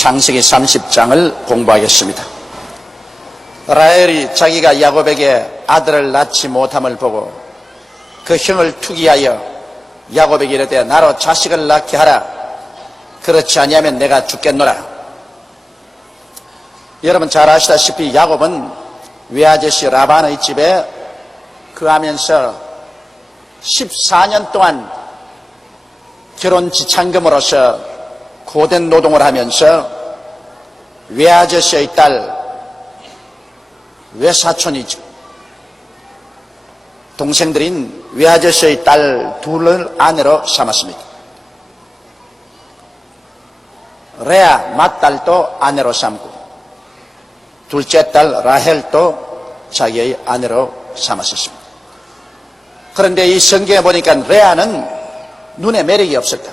창세기 30장을 공부하겠습니다. 라헬이 자기가 야곱에게 아들을 낳지 못함을 보고 그 형을 투기하여 야곱에게 이르되 나로 자식을 낳게 하라. 그렇지 아니하면 내가 죽겠노라. 여러분 잘 아시다시피 야곱은 외아저씨 라반의 집에 거하면서 14년 동안 결혼 지참금으로서 고된 노동을 하면서 외아저씨의 딸, 외사촌이죠. 동생들인 외아저씨의 딸 둘을 아내로 삼았습니다. 레아 맏딸도 아내로 삼고 둘째 딸 라헬도 자기의 아내로 삼았습니다. 그런데 이 성경에 보니까 레아는 눈에 매력이 없었다.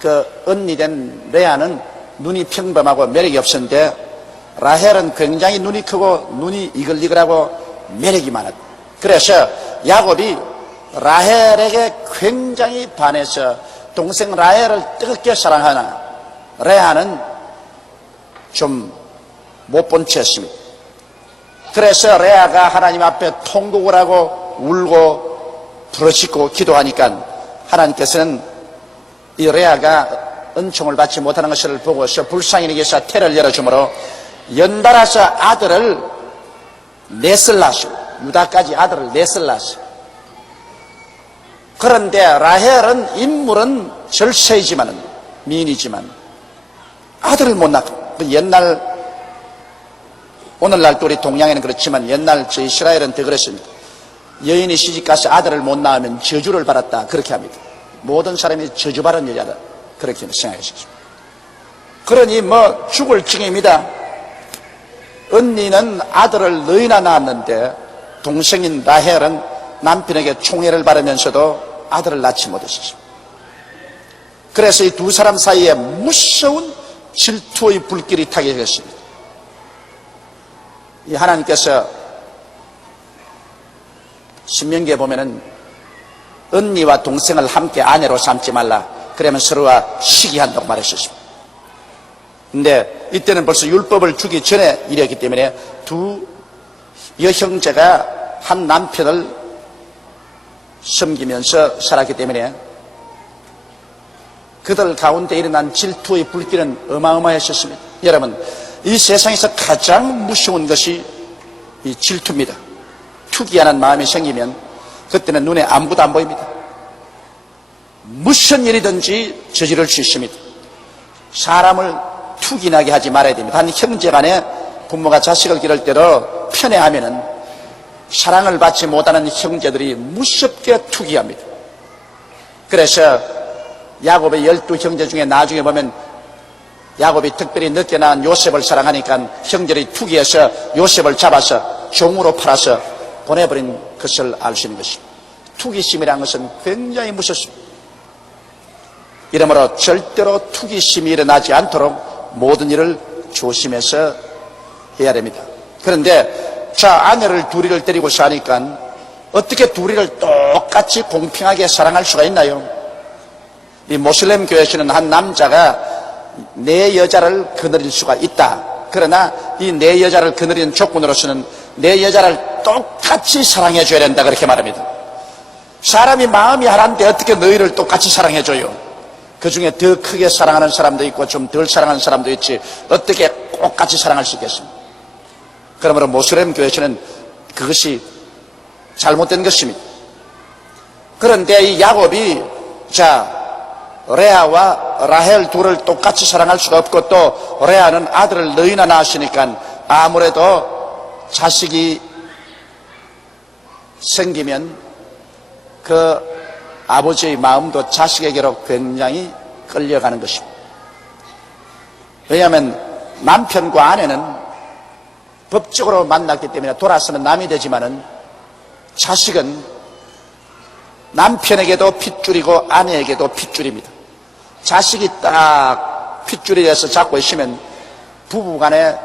그 언니된 레아는 눈이 평범하고 매력이 없었는데 라헬은 굉장히 눈이 크고 눈이 이글이글하고 매력이 많았다. 그래서 야곱이 라헬에게 굉장히 반해서 동생 라헬을 뜨겁게 사랑하나 레아는 좀 못 본 채였습니다. 그래서 레아가 하나님 앞에 통곡을 하고 울고 부르짖고 기도하니까 하나님께서는 이 레아가 은총을 받지 못하는 것을 보고서 불쌍히 여기서 태를 열어주므로 연달아서 아들을 넷을 낳았어요. 유다까지 아들을 넷을 낳았어요. 그런데 라헬은 인물은 절세이지만은 미인이지만 아들을 못 낳고 옛날 오늘날도 우리 동양에는 그렇지만 옛날 저 이스라엘은 더 그랬습니다. 여인이 시집가서 아들을 못 낳으면 저주를 받았다 그렇게 합니다. 모든 사람이 저주받은 여자다 그렇게 생각하셨습니다. 그러니 뭐 죽을 징입니다. 언니는 아들을 너희나 낳았는데 동생인 라헬은 남편에게 총애를 받으면서도 아들을 낳지 못했습니다. 그래서 이 두 사람 사이에 무서운 질투의 불길이 타게 되었습니다. 이 하나님께서 신명기에 보면은 언니와 동생을 함께 아내로 삼지 말라. 그러면 서로가 시기한다고 말했었습니다. 근데 이때는 벌써 율법을 주기 전에 일이었기 때문에 두 여형제가 한 남편을 섬기면서 살았기 때문에 그들 가운데 일어난 질투의 불길은 어마어마했었습니다. 여러분, 이 세상에서 가장 무서운 것이 이 질투입니다. 투기하는 마음이 생기면 그때는 눈에 아무것도 안 보입니다. 무슨 일이든지 저지를 수 있습니다. 사람을 투기나게 하지 말아야 됩니다. 한 형제 간에 부모가 자식을 기를 때도 편애하면은 사랑을 받지 못하는 형제들이 무섭게 투기합니다. 그래서 야곱의 12형제 중에 나중에 보면 야곱이 특별히 늦게 낳은 요셉을 사랑하니까 형제들이 투기해서 요셉을 잡아서 종으로 팔아서 보내버린 것을 알 수 있는 것입니다. 투기심이라는 것은 굉장히 무섭습니다. 이러므로 절대로 투기심이 일어나지 않도록 모든 일을 조심해서 해야 됩니다. 그런데 아내를 둘이를 데리고 사니까 어떻게 둘이를 똑같이 공평하게 사랑할 수가 있나요? 이 모슬렘 교회에서는 한 남자가 네 여자를 거느릴 수가 있다. 그러나 이 네 여자를 거느리는 조건으로서는 네 여자를 똑같이 사랑해 줘야 된다 그렇게 말합니다. 사람이 마음이 하나인데 어떻게 너희를 똑같이 사랑해 줘요? 그 중에 더 크게 사랑하는 사람도 있고 좀 덜 사랑하는 사람도 있지 어떻게 똑같이 사랑할 수 있겠습니까? 그러므로 모슬렘 교회에서는 그것이 잘못된 것입니다. 그런데 이 야곱이 레아와 라헬 둘을 똑같이 사랑할 수가 없고 또 레아는 아들을 너희나 낳았으니까 아무래도 자식이 생기면 그 아버지의 마음도 자식에게로 굉장히 끌려가는 것입니다. 왜냐하면 남편과 아내는 법적으로 만났기 때문에 돌아서는 남이 되지만은 자식은 남편에게도 핏줄이고 아내에게도 핏줄입니다. 자식이 딱 핏줄이 돼서 잡고 있으면 부부간에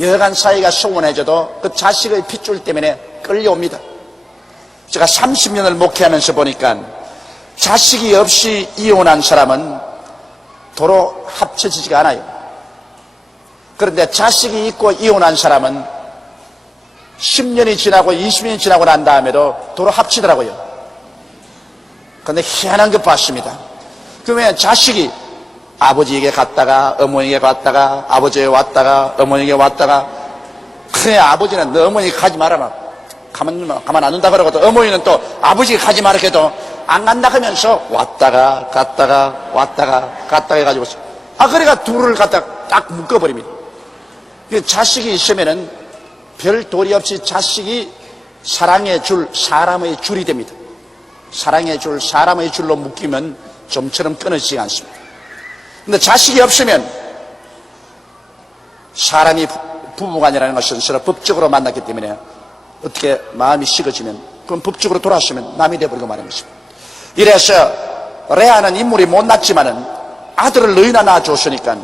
여간 사이가 소원해져도 그 자식의 핏줄 때문에 끌려옵니다. 제가 30년을 목회하면서 보니까 자식이 없이 이혼한 사람은 도로 합쳐지지가 않아요. 그런데 자식이 있고 이혼한 사람은 10년이 지나고 20년이 지나고 난 다음에도 도로 합치더라고요. 그런데 희한한 것 봤습니다. 그러면 자식이 아버지에게 갔다가 어머니에게 갔다가 아버지에게 왔다가 어머니에게 왔다가, 그래 아버지는 너 어머니 가지 말아라 가만 안 둔다 그러거든. 어머니는 또 아버지가 가지 말아 해도 안 간다 하면서 왔다가 갔다가 왔다가 갔다가 해가지고, 그러니까 둘을 갖다 딱 묶어버립니다. 자식이 있으면은 별 도리 없이 자식이 사랑의 줄, 사람의 줄이 됩니다. 사랑의 줄, 사람의 줄로 묶이면 좀처럼 끊어지지 않습니다. 근데 자식이 없으면 사람이 부부간이라는 것은 서로 법적으로 만났기 때문에 어떻게 마음이 식어지면 그건 법적으로 돌아서면 남이 되어버리고 마는 것입니다. 이래서 레아는 인물이 못났지만은 아들을 너희나 낳아줬으니까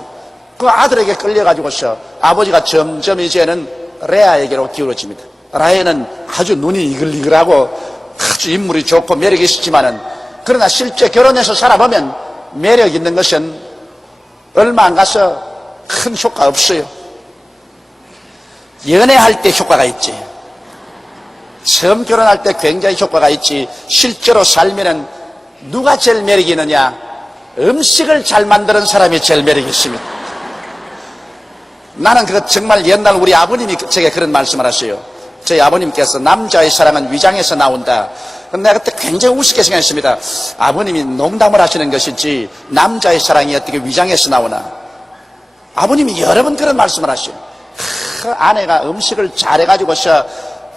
그 아들에게 끌려가지고서 아버지가 점점 이제는 레아에게로 기울어집니다. 라헬은 아주 눈이 이글이글하고 아주 인물이 좋고 매력이 있었지만은, 그러나 실제 결혼해서 살아보면 매력 있는 것은 얼마 안 가서 큰 효과 없어요. 연애할 때 효과가 있지. 처음 결혼할 때 굉장히 효과가 있지. 실제로 살면은 누가 제일 매력이 있느냐? 음식을 잘 만드는 사람이 제일 매력이 있습니다. 나는 그거 정말 옛날 우리 아버님이 제게 그런 말씀을 하세요. 저희 아버님께서 남자의 사랑은 위장에서 나온다. 내가 그때 굉장히 우습게 생각했습니다. 아버님이 농담을 하시는 것이지 남자의 사랑이 어떻게 위장에서 나오나. 아버님이 여러 번 그런 말씀을 하셔요. 그 아내가 음식을 잘해가지고서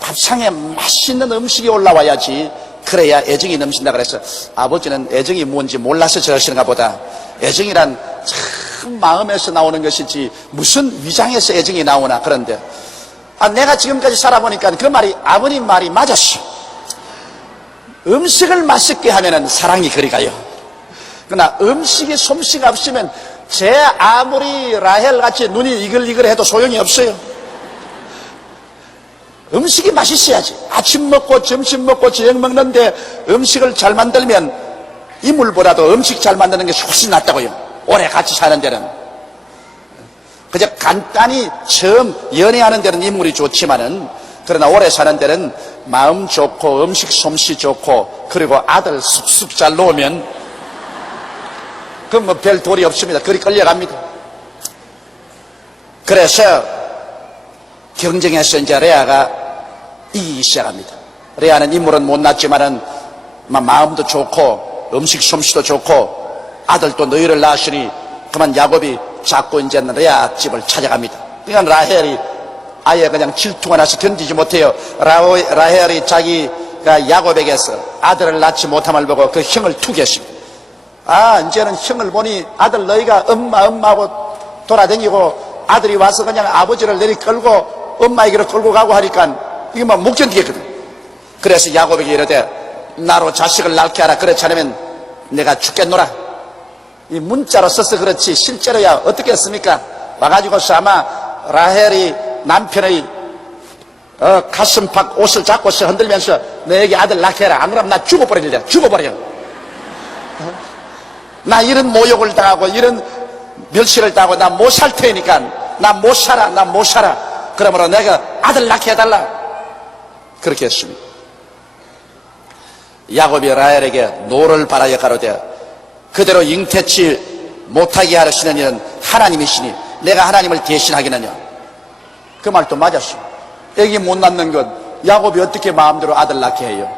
밥상에 맛있는 음식이 올라와야지, 그래야 애정이 넘친다 그래서 아버지는 애정이 뭔지 몰라서 저러시는가 보다. 애정이란 참 마음에서 나오는 것이지 무슨 위장에서 애정이 나오나. 그런데 내가 지금까지 살아보니까 그 말이, 아버님 말이 맞았어. 음식을 맛있게 하면은 사랑이 그리 가요. 그러나 음식이 솜씨가 없으면 제 아무리 라헬 같이 눈이 이글이글해도 소용이 없어요. 음식이 맛있어야지. 아침 먹고 점심 먹고 저녁 먹는데 음식을 잘 만들면 이물보다도 음식 잘 만드는 것이 훨씬 낫다고요. 오래 같이 사는 데는. 그저 간단히 처음 연애하는 데는 인물이 좋지만은, 그러나 오래 사는 데는 마음 좋고 음식 솜씨 좋고 그리고 아들 쑥쑥 잘 놓으면 그건 뭐 별 도리 없습니다. 그리 끌려갑니다. 그래서 경쟁에서 이제 레아가 이기기 시작합니다. 레아는 인물은 못났지만은 마음도 좋고 음식 솜씨도 좋고 아들도 너희를 낳으시니, 그만 야곱이 자꾸 이제는 레아 집을 찾아갑니다. 그러니까 라헬이 아예 그냥 질투가 나서 견디지 못해요. 라헬이 자기가 야곱에게서 아들을 낳지 못함을 보고 그 형을 투겠습니다. 이제는 형을 보니 아들 너희가 엄마하고 돌아다니고 아들이 와서 그냥 아버지를 내리 끌고 엄마에게로 끌고 가고 하니까 이게 막 못 견디겠거든. 그래서 야곱에게 이르되 나로 자식을 낳게 하라. 그렇지 않으면 내가 죽겠노라. 이 문자로 써서 그렇지 실제로야 어떻게 했습니까? 와가지고서 아마 라헬이 남편의 가슴팍 옷을 잡고서 흔들면서 너에게 아들 낳게 해라. 안 그러면 나 죽어버릴래. 죽어버려. 나 이런 모욕을 당하고 이런 멸시를 당하고 나 못 살 테니까 나 못 살아. 나 못 살아. 그러므로 내가 아들 낳게 해달라. 그렇게 했습니다. 야곱이 라헬에게 노를 바라여 가로되 그대로 잉태치 못하게 하시는 이는 하나님이시니 내가 하나님을 대신하겠느냐. 그 말도 맞았어. 애기 못 낳는 것 야곱이 어떻게 마음대로 아들 낳게 해요.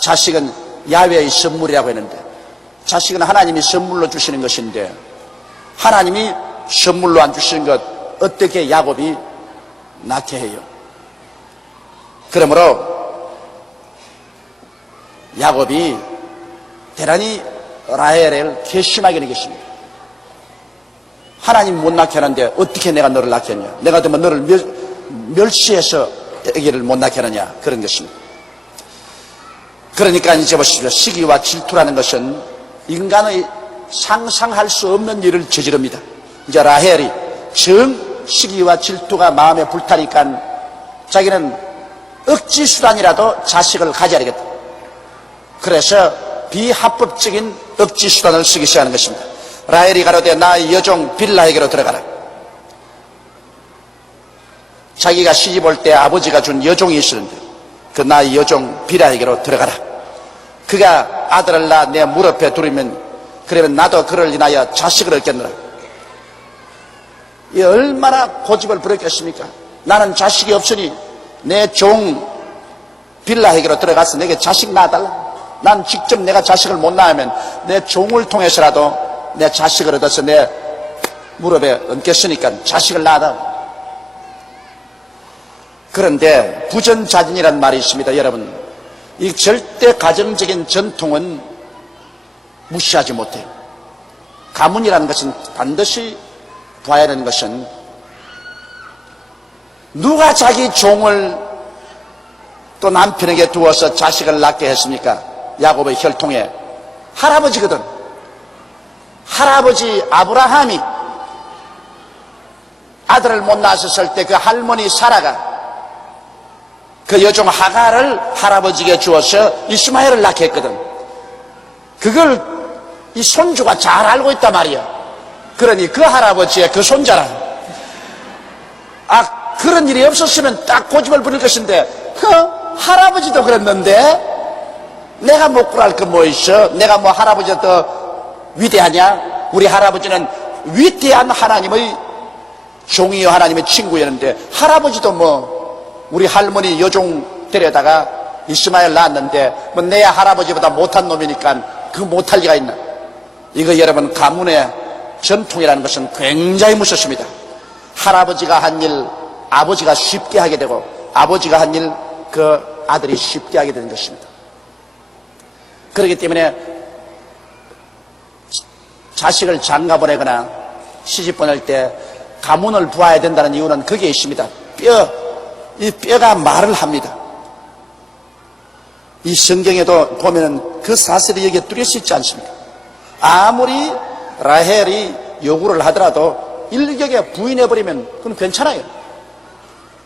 자식은 야훼의 선물이라고 했는데, 자식은 하나님이 선물로 주시는 것인데 하나님이 선물로 안 주시는 것 어떻게 야곱이 낳게 해요. 그러므로 야곱이 대단히 라헬을 괘씸하게 여겼습니다. 하나님 못 낳게 하는데 어떻게 내가 너를 낳겠냐. 내가 되면 너를 멸시해서 아기를 못 낳게 하느냐. 그런 것입니다. 그러니까 이제 보십시오. 시기와 질투라는 것은 인간의 상상할 수 없는 일을 저지릅니다. 이제 라헬이 정 시기와 질투가 마음에 불타니까 자기는 억지 수단이라도 자식을 가져야 되겠다. 그래서 비합법적인 억지 수단을 쓰기 시작하는 것입니다. 라헬이 가로되 나의 여종 빌라에게로 들어가라. 자기가 시집 올 때 아버지가 준 여종이 있었는데 그 나의 여종 빌라에게로 들어가라. 그가 아들을 낳아 내 무릎에 두르면 그러면 나도 그를 인하여 자식을 얻겠노라. 이 얼마나 고집을 부렸겠습니까? 나는 자식이 없으니 내 종 빌라에게로 들어가서 내게 자식 낳아달라. 난 직접 내가 자식을 못 낳으면 내 종을 통해서라도 내 자식을 얻어서 내 무릎에 얹겠으니까 자식을 낳아달라. 그런데 부전자진이란 말이 있습니다. 여러분, 이 절대 가정적인 전통은 무시하지 못해요. 가문이라는 것은 반드시 봐야 하는 것은 누가 자기 종을 또 남편에게 두어서 자식을 낳게 했습니까? 야곱의 혈통에 할아버지거든. 할아버지 아브라함이 아들을 못 낳았을 때 그 할머니 사라가 그 여종 하갈을 할아버지에게 주어서 이스마엘을 낳게 했거든. 그걸 이 손주가 잘 알고 있단 말이야. 그러니 그 할아버지의 그 손자라. 그런 일이 없었으면 딱 고집을 부릴 것인데 할아버지도 그랬는데 내가 못 구할 거 뭐 있어? 내가 뭐 할아버지가 더 위대하냐? 우리 할아버지는 위대한 하나님의 종이요 하나님의 친구였는데 할아버지도 뭐 우리 할머니 여종 데려다가 이스마엘 낳았는데 뭐 내 할아버지보다 못한 놈이니까 그 못할 리가 있나? 이거 여러분, 가문의 전통이라는 것은 굉장히 무섭습니다. 할아버지가 한 일 아버지가 쉽게 하게 되고 아버지가 한 일 그 아들이 쉽게 하게 되는 것입니다. 그렇기 때문에 자식을 장가 보내거나 시집 보낼 때 가문을 보아야 된다는 이유는 거기에 있습니다. 이 뼈가 말을 합니다. 이 성경에도 보면은 그 사실이 여기에 뚜렷이 있지 않습니까? 아무리 라헬이 요구를 하더라도 일격에 부인해버리면 그건 괜찮아요.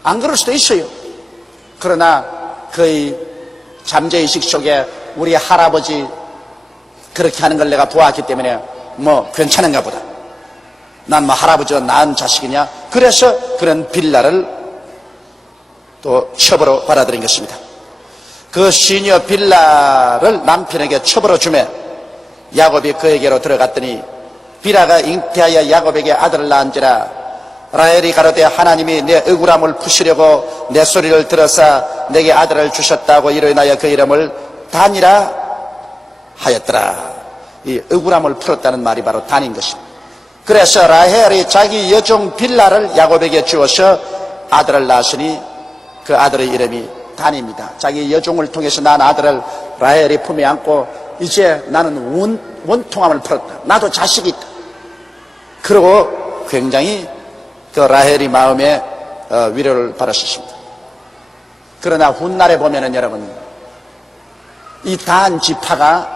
안 그럴 수도 있어요. 그러나 그의 잠재의식 속에 우리 할아버지 그렇게 하는 걸 내가 보았기 때문에 뭐 괜찮은가 보다. 난 뭐 할아버지가 낳은 자식이냐? 그래서 그런 빌라를 또 첩으로 받아들인 것입니다. 그 시녀 빌라를 남편에게 첩으로 주매 야곱이 그에게로 들어갔더니 빌라가 잉태하여 야곱에게 아들을 낳은지라. 라헬이 가로되 하나님이 내 억울함을 푸시려고 내 소리를 들어서 내게 아들을 주셨다고 이로 인하여 그 이름을 단이라 하였더라. 이 억울함을 풀었다는 말이 바로 단인 것입니다. 그래서 라헬이 자기 여종 빌라를 야곱에게 주어서 아들을 낳았으니 그 아들의 이름이 단입니다. 자기 여종을 통해서 낳은 아들을 라헬이 품에 안고 이제 나는 원통함을 풀었다. 나도 자식이 있다. 그러고 굉장히 그 라헬이 마음에 위로를 받았습니다. 그러나 훗날에 보면은 여러분, 이 단 지파가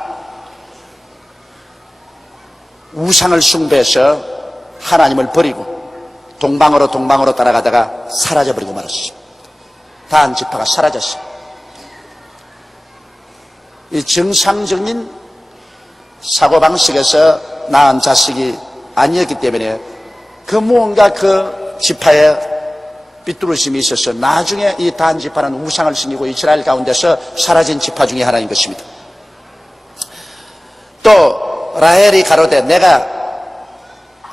우상을 숭배해서 하나님을 버리고 동방으로 따라가다가 사라져버리고 말았습니다. 단 지파가 사라졌습니다. 이 정상적인 사고방식에서 낳은 자식이 아니었기 때문에 그 무언가 그 지파에 삐뚤어짐이 있어서 나중에 이 단 지파는 우상을 섬기고 이스라엘 가운데서 사라진 지파 중에 하나인 것입니다. 또 라헬이 가로되 내가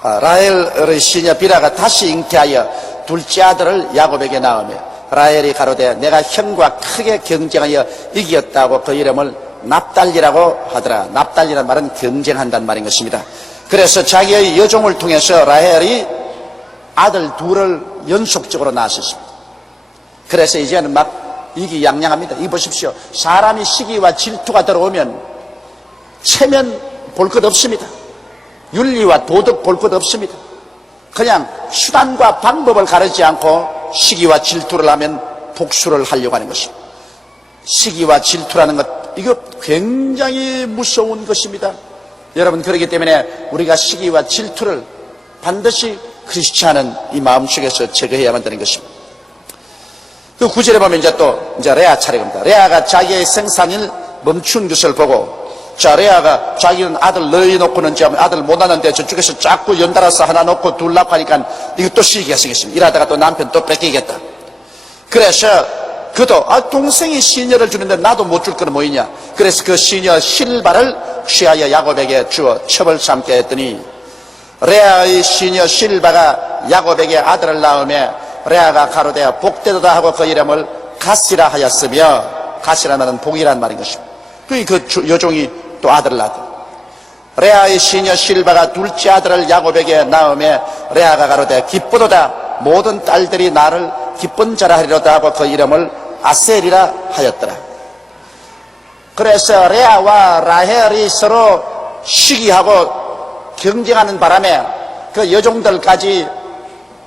라헬의 시녀 빌라가 다시 잉태하여 둘째 아들을 야곱에게 낳으며 라헬이 가로되 내가 형과 크게 경쟁하여 이겼다고 그 이름을 납달리라고 하더라. 납달리라는 말은 경쟁한다는 말인 것입니다. 그래서 자기의 여종을 통해서 라헬이 아들 둘을 연속적으로 낳았습니다. 그래서 이제는 막 이기양양합니다. 이 보십시오. 사람이 시기와 질투가 들어오면 체면 볼 것 없습니다. 윤리와 도덕 볼 것 없습니다. 그냥 수단과 방법을 가르지 않고 시기와 질투를 하면 복수를 하려고 하는 것입니다. 시기와 질투라는 것, 이거 굉장히 무서운 것입니다. 여러분, 그렇기 때문에 우리가 시기와 질투를 반드시 크리스찬은 이 마음속에서 제거해야만 되는 것입니다. 그 9절에 보면 이제 레아 차례입니다. 레아가 자기의 생산을 멈춘 것을 보고 자, 레아가 자기는 아들 넣어놓고는 아들 못 낳는데 저쪽에서 자꾸 연달아서 하나 놓고 둘 낳고 하니까 이거 또 시기가 생겼습니다. 이러다가 또 남편 또 뺏기겠다. 그래서 그도 동생이 시녀를 주는데 나도 못 줄 거는 뭐이냐. 그래서 그 시녀 실바를 취하여 야곱에게 주어 첩을 삼게 했더니 레아의 시녀 실바가 야곱에게 아들을 낳으며 레아가 가로되 복되도다 하고 그 이름을 갓시라 하였으며, 갓시라는 복이란 말인 것입니다. 그 여종이 또 아들을 낳았다. 레아의 시녀 실바가 둘째 아들을 야곱에게 낳으며 레아가 가로되 기쁘도다 모든 딸들이 나를 기쁜 자라 하리로다 하고 그 이름을 아셀이라 하였더라. 그래서 레아와 라헬이 서로 시기하고 경쟁하는 바람에 그 여종들까지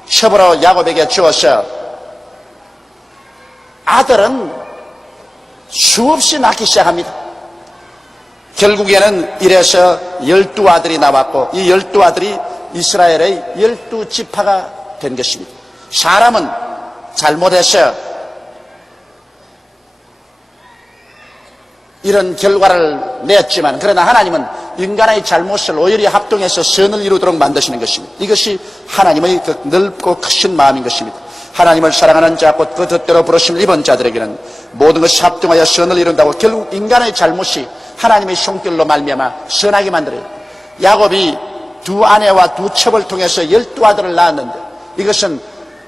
첩으로 야곱에게 주어서 아들은 수없이 낳기 시작합니다. 결국에는 이래서 12아들이 나왔고 이 12아들이 이스라엘의 12지파가 된 것입니다. 사람은 잘못해서 이런 결과를 냈지만 그러나 하나님은 인간의 잘못을 오히려 합동해서 선을 이루도록 만드시는 것입니다. 이것이 하나님의 그 넓고 크신 마음인 것입니다. 하나님을 사랑하는 자 곧 그 뜻대로 부르심을 입은 자들에게는 모든 것이 합동하여 선을 이룬다고 결국 인간의 잘못이 하나님의 손길로 말미암아 선하게 만들어요. 야곱이 두 아내와 두 첩을 통해서 12아들을 낳았는데 이것은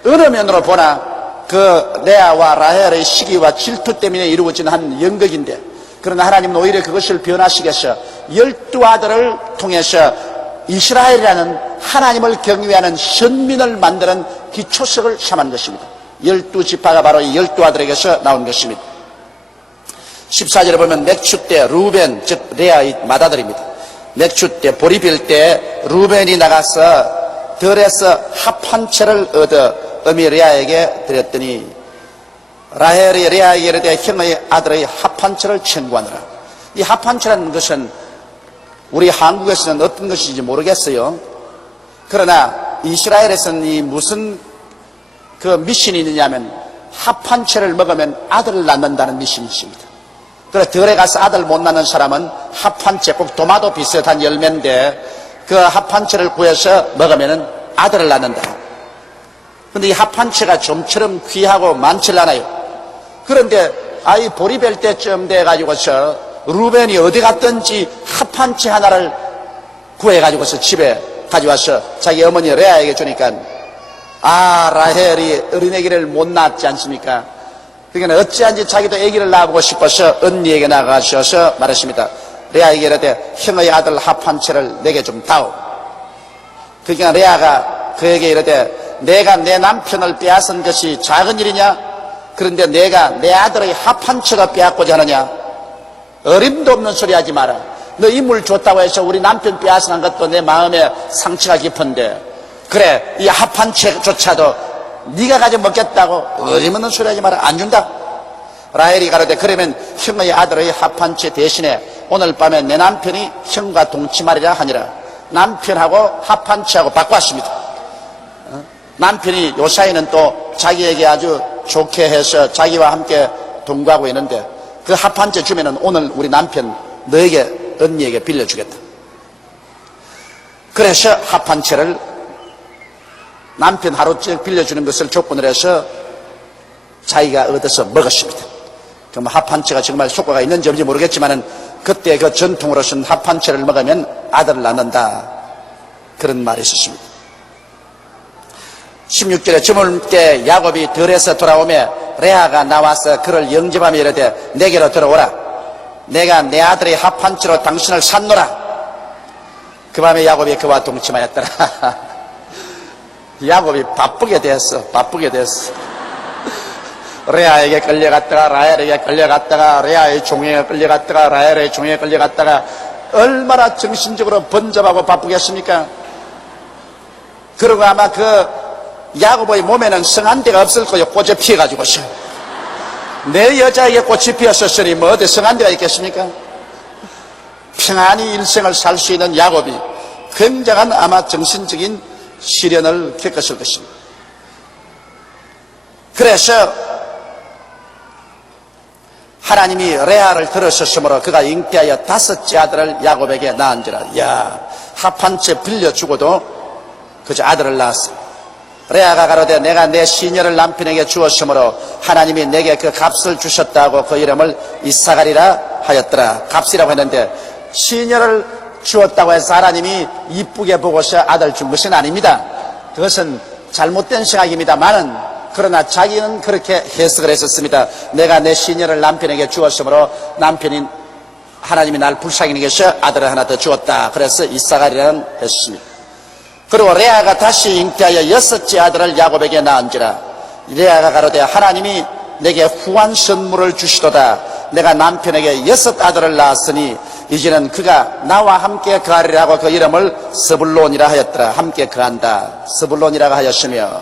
어느 면으로 보나 그 레아와 라헬의 시기와 질투 때문에 이루어진 한 연극인데, 그러나 하나님은 오히려 그것을 변화시켜서 12아들을 통해서 이스라엘이라는 하나님을 경외하는 선민을 만드는 기초석을 삼은 것입니다. 12지파가 바로 이 12아들에게서 나온 것입니다. 14절에 보면 맥추 때 루벤 즉 레아의 맏아들입니다. 맥추 때 보리 빌 때 루벤이 나가서 들에서 합 한 채를 얻어 어미 레아에게 드렸더니 라헬이 레아에게 이르되 형의 아들의 합 한 채를 청구하느라. 이 합 한 채라는 것은 우리 한국에서는 어떤 것인지 모르겠어요. 그러나 이스라엘에서는 이 무슨 그 미신이 있느냐면 합 한 채를 먹으면 아들을 낳는다는 미신이 있습니다. 그래서 들에 가서 아들 못 낳는 사람은 합 한 채, 꼭 도마도 비슷한 열매인데 그 합 한 채를 구해서 먹으면 아들을 낳는다. 근데 이 합 한 채가 좀처럼 귀하고 많지 않아요. 그런데 아이 보리 벨 때쯤 돼가지고서 루벤이 어디 갔든지 합 한 채 하나를 구해가지고서 집에 가져와서 자기 어머니 레아에게 주니까 라헬이 어린애기를 못 낳았지 않습니까? 그러니까 어찌한지 자기도 아기를 낳아보고 싶어서 언니에게 나가셔서 말했습니다. 레아에게 이르되 형의 아들 합 한 채를 내게 좀 다오. 그러니까 레아가 그에게 이르되 내가 내 남편을 빼앗은 것이 작은 일이냐? 그런데 내가 내 아들의 합 한 채가 빼앗고자 하느냐? 어림도 없는 소리 하지 마라. 너 인물 줬다고 해서 우리 남편 빼앗은 것도 내 마음에 상처가 깊은데, 그래 이 합 한 채조차도 네가 가져 먹겠다고 어림없는 소리 하지 마라. 안 준다. 라헬이 가로되 그러면 형의 아들의 합 한 채 대신에 오늘 밤에 내 남편이 형과 동침하리라 하니라. 남편하고 합 한 채하고 바꿨습니다. 남편이 요사이는 또 자기에게 아주 좋게 해서 자기와 함께 동거하고 있는데 그 합 한 채 주면은 오늘 우리 남편 너에게 언니에게 빌려주겠다. 그래서 합 한 채를 남편 하루씩 빌려주는 것을 조건으로 해서 자기가 얻어서 먹었습니다. 그럼 합 한 채가 정말 효과가 있는지 없는지 모르겠지만은 그때 그 전통으로서는 합 한 채를 먹으면 아들을 낳는다, 그런 말이 있었습니다. 16절에 저물 때 야곱이 들에서 돌아오며 레아가 나와서 그를 영접하며 이르되 내게로 들어오라. 내가 내 아들의 합 한 채로 당신을 샀노라. 그 밤에 야곱이 그와 동침하였더라. 야곱이 바쁘게 됐어. 레아에게 끌려갔다가 라헬에게 끌려갔다가 레아의 종에게 끌려갔다가 라헬의 종에게 끌려갔다가 얼마나 정신적으로 번잡하고 바쁘겠습니까? 그리고 아마 그 야곱의 몸에는 성한대가 없을 거예요. 꽃에 피어가지고서. 내 여자에게 꽃이 피었었으니 뭐 어디 성한대가 있겠습니까? 평안히 일생을 살 수 있는 야곱이 굉장한 아마 정신적인 시련을 겪었을 것입니다. 그래서 하나님이 레아를 들으셨으므로 그가 잉태하여 5째 아들을 야곱에게 낳은지라. 야, 합 한 채 빌려주고도 그저 아들을 낳았어. 레아가 가로되 내가 내 시녀를 남편에게 주었으므로 하나님이 내게 그 값을 주셨다고 그 이름을 이사가리라 하였더라. 값이라고 했는데 시녀를 주었다고 해서 하나님이 이쁘게 보고서 아들 준 것은 아닙니다. 그것은 잘못된 생각입니다만은 그러나 자기는 그렇게 해석을 했었습니다. 내가 내 시녀를 남편에게 주었으므로 남편인 하나님이 날 불쌍히 여기서 아들을 하나 더 주었다. 그래서 이사가리라는 했습니다. 그리고 레아가 다시 잉태하여 6째 아들을 야곱에게 낳은지라. 레아가 가로되 하나님이 내게 후한 선물을 주시도다. 내가 남편에게 6 아들을 낳았으니 이제는 그가 나와 함께 거하리라 하고 그 이름을 스불론이라 하였더라. 함께 거한다. 스불론이라고 하였으며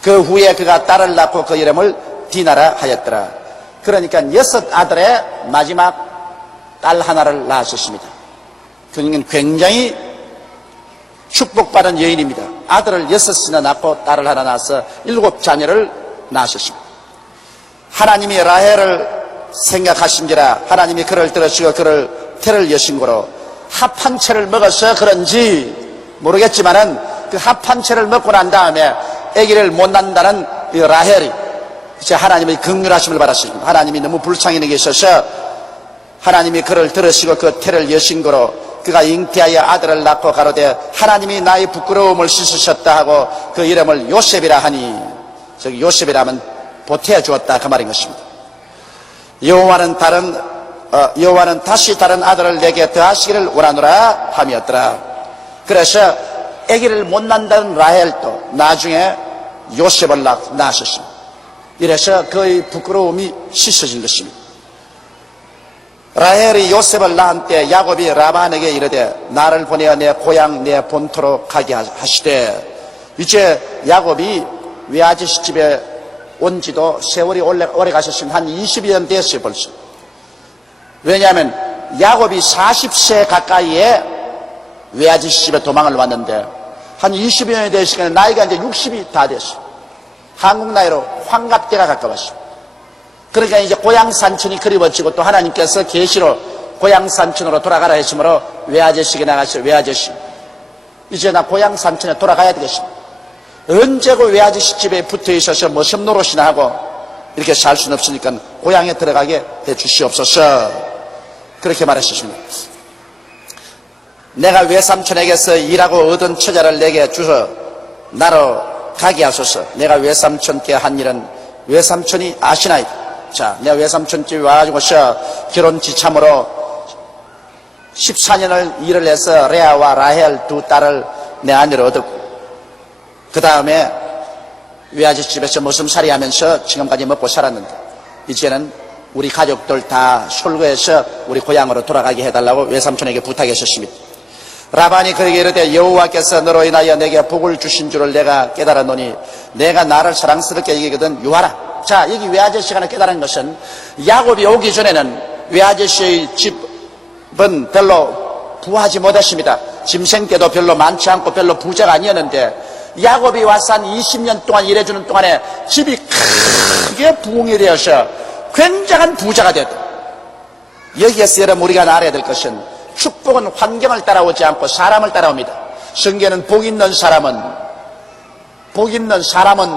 그 후에 그가 딸을 낳고 그 이름을 디나라 하였더라. 그러니까 6 아들의 마지막 딸 하나를 낳으셨습니다. 그는 굉장히 축복받은 여인입니다. 아들을 6이나 낳고 딸을 하나 낳아서 7 자녀를 낳으셨습니다. 하나님이 라헬을 생각하신지라. 하나님이 그를 들으시고 그를 태를 여신 거로 합 한 채를 먹어서 그런지 모르겠지만은 그 합 한 채를 먹고 난 다음에 아기를 못 낳는다는 이 라헬이 이제 하나님의 긍휼하심을 받았습니다. 하나님이 너무 불쌍히 여기셔서 하나님이 그를 들으시고 그 태를 여신 거로 그가 잉태하여 아들을 낳고 가로되 하나님이 나의 부끄러움을 씻으셨다 하고 그 이름을 요셉이라 하니, 저기 요셉이라면 보태어 주었다 그 말인 것입니다. 여호와는 다시 다른 아들을 내게 더하시기를 원하노라 함이었더라. 그래서 아기를 못 낳는다는 라헬도 나중에 요셉을 낳으셨습니다. 이래서 그의 부끄러움이 씻어진 것입니다. 라헬이 요셉을 낳은 때 야곱이 라반에게 이르되 나를 보내어 내 고향 내 본토로 가게 하시되, 이제 야곱이 외아저씨 집에 온 지도 세월이 오래 가셨으면 한 20여 년 됐어요 벌써. 왜냐하면 야곱이 40세 가까이에 외아저씨 집에 도망을 왔는데 한 20여 년이 되시니까 나이가 이제 60이 다 됐어요. 한국 나이로 환갑때가 가까웠어요. 그러니까 이제 고향 산천이 그리워지고 또 하나님께서 계시로 고향 산천으로 돌아가라 했으므로 외아저씨에게 나가서 외아저씨 이제 나 고향 산천에 돌아가야 되겠습니다. 언제고 외아저씨 집에 붙어 있어서 무슨 노릇이나 하고 이렇게 살 수는 없으니까 고향에 들어가게 해 주시옵소서. 그렇게 말했습니다. 내가 외삼촌에게서 일하고 얻은 처자를 내게 주서 나로 가게 하소서. 내가 외삼촌께 한 일은 외삼촌이 아시나이다. 자, 내가 외삼촌 집에 와가지고서 결혼지참으로 14년을 일을 해서 레아와 라헬 2 딸을 내 아내로 얻었고, 그 다음에 외아저씨 집에서 머슴살이 하면서 지금까지 먹고 살았는데 이제는 우리 가족들 다 솔거해서 우리 고향으로 돌아가게 해달라고 외삼촌에게 부탁했었습니다. 라반이 그에게 이르되 여호와께서 너로 인하여 내게 복을 주신 줄을 내가 깨달았노니 내가 나를 사랑스럽게 여기거든 유하라. 자, 여기 외아저씨가 깨달은 것은 야곱이 오기 전에는 외아저씨의 집은 별로 부하지 못했습니다. 짐승 때도 별로 많지 않고 별로 부자가 아니었는데 야곱이 와서 한 20년 동안 일해주는 동안에 집이 크게 부흥이 되어서 굉장한 부자가 됐다. 여기에서 여러분 우리가 알아야 될 것은 축복은 환경을 따라오지 않고 사람을 따라옵니다. 성경에는 복 있는 사람은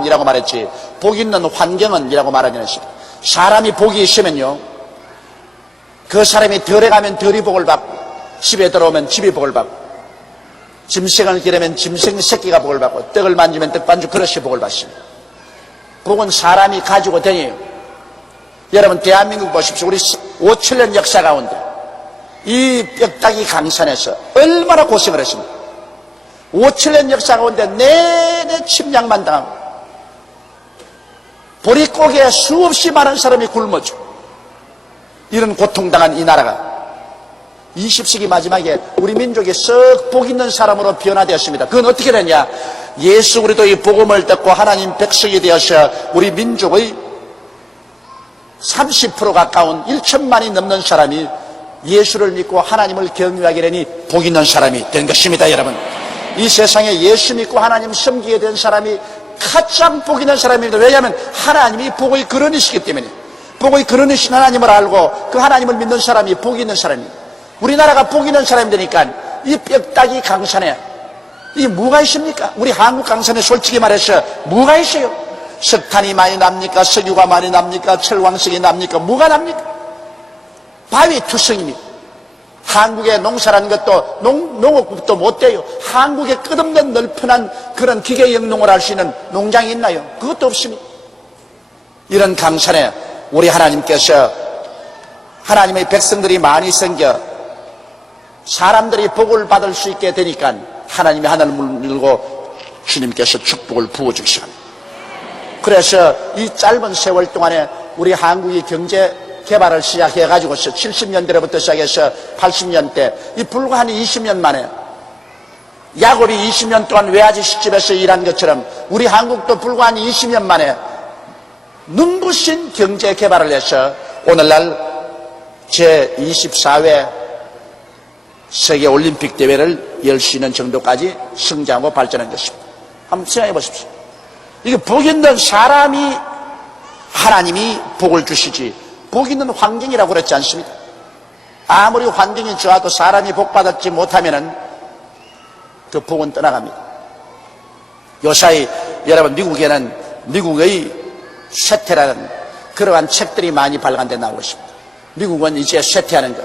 이라고 말했지 복 있는 환경은 이라고 말하지 않습니다. 사람이 복이 있으면요 그 사람이 덜에 가면 덜이 복을 받고 집에 들어오면 집이 복을 받고 짐승을 기르면 짐승 새끼가 복을 받고 떡을 만지면 떡반죽 그릇이 복을 받습니다. 복은 사람이 가지고 다녀요. 여러분 대한민국 보십시오. 우리 5,7년 역사 가운데 이 뼈다귀 강산에서 얼마나 고생을 했습니까? 5,7년 역사 가운데 내내 침략만 당하고 보릿고개에 수없이 많은 사람이 굶어져 이런 고통당한 이 나라가 20세기 마지막에 우리 민족이 썩 복 있는 사람으로 변화되었습니다. 그건 어떻게 되냐? 예수 그리스도의 복음을 듣고 하나님 백성이 되어서 우리 민족의 30% 가까운 1천만이 넘는 사람이 예수를 믿고 하나님을 경외하게 되니 복 있는 사람이 된 것입니다. 여러분 이 세상에 예수 믿고 하나님 섬기게 된 사람이 가장 복 있는 사람입니다. 왜냐하면 하나님이 복의 근원이시기 때문에 복의 근원이신 하나님을 알고 그 하나님을 믿는 사람이 복이 있는 사람입니다. 우리나라가 복이 있는 사람이 되니까 이 뼈다귀 강산에 이 뭐가 있습니까? 우리 한국 강산에 솔직히 말해서 뭐가 있어요? 석탄이 많이 납니까? 석유가 많이 납니까? 철광석이 납니까? 뭐가 납니까? 바위 투성입니다. 한국에 농사라는 것도 농업국도 못 돼요. 한국에 끝없는 넓은한 그런 기계 영농을 할 수 있는 농장이 있나요? 그것도 없습니다. 이런 강산에 우리 하나님께서 하나님의 백성들이 많이 생겨 사람들이 복을 받을 수 있게 되니까 하나님이 하늘을 물고 주님께서 축복을 부어주시옵니다. 그래서 이 짧은 세월 동안에 우리 한국이 경제 개발을 시작해가지고서 70년대로부터 시작해서 80년대 이 불과 한 20년 만에 야곱이 20년 동안 외아지 시집에서 일한 것처럼 우리 한국도 불과 한 20년 만에 눈부신 경제 개발을 해서 오늘날 제24회 세계 올림픽 대회를 열 수 있는 정도까지 성장하고 발전한 것입니다. 한번 생각해 보십시오. 이게 복 있는 사람이 하나님이 복을 주시지 복 있는 환경이라고 그랬지 않습니까? 아무리 환경이 좋아도 사람이 복 받았지 못하면은 그 복은 떠나갑니다. 요사이 여러분 미국에는 미국의 쇠퇴라는 그러한 책들이 많이 발간돼 나오고 있습니다. 미국은 이제 쇠퇴하는 것.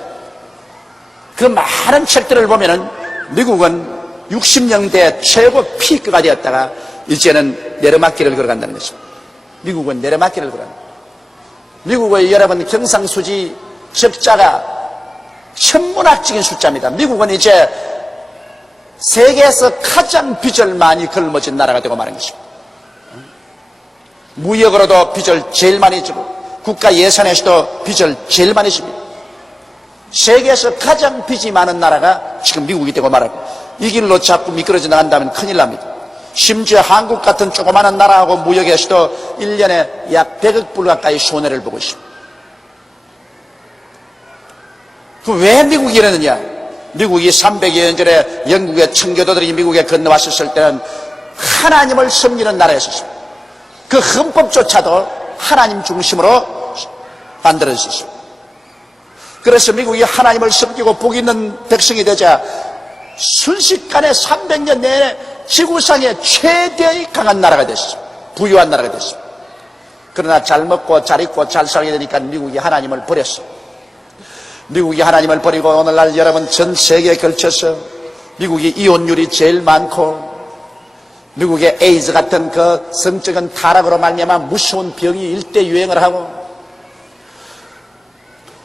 그 많은 책들을 보면은 미국은 60년대 최고 피크가 되었다가 이제는 내리막길을 걸어간다는 것입니다. 미국은 내리막길을 걸어간다. 미국의 여러분 경상수지 적자가 천문학적인 숫자입니다. 미국은 이제 세계에서 가장 빚을 많이 걸머진 나라가 되고 마는 것입니다. 무역으로도 빚을 제일 많이 지고 국가 예산에서도 빚을 제일 많이 집니다. 세계에서 가장 빚이 많은 나라가 지금 미국이 되고 말하고 이 길로 자꾸 미끄러져 나간다면 큰일 납니다. 심지어 한국 같은 조그마한 나라하고 무역에서도 1년에 약 100억 불 가까이 손해를 보고 있습니다. 그 왜 미국이 이러느냐? 미국이 300여 년 전에 영국의 청교도들이 미국에 건너왔었을 때는 하나님을 섬기는 나라였습니다. 그 헌법조차도 하나님 중심으로 만들어졌습니다. 그래서 미국이 하나님을 섬기고 복 있는 백성이 되자 순식간에 300년 내에 지구상의 최대의 강한 나라가 됐습니다. 부유한 나라가 됐습니다. 그러나 잘 먹고 잘 입고 잘 살게 되니까 미국이 하나님을 버렸어요. 미국이 하나님을 버리고 오늘날 여러분 전 세계에 걸쳐서 미국이 이혼율이 제일 많고 미국의 에이즈 같은 그 성적인 타락으로 말미암아 무서운 병이 일대 유행을 하고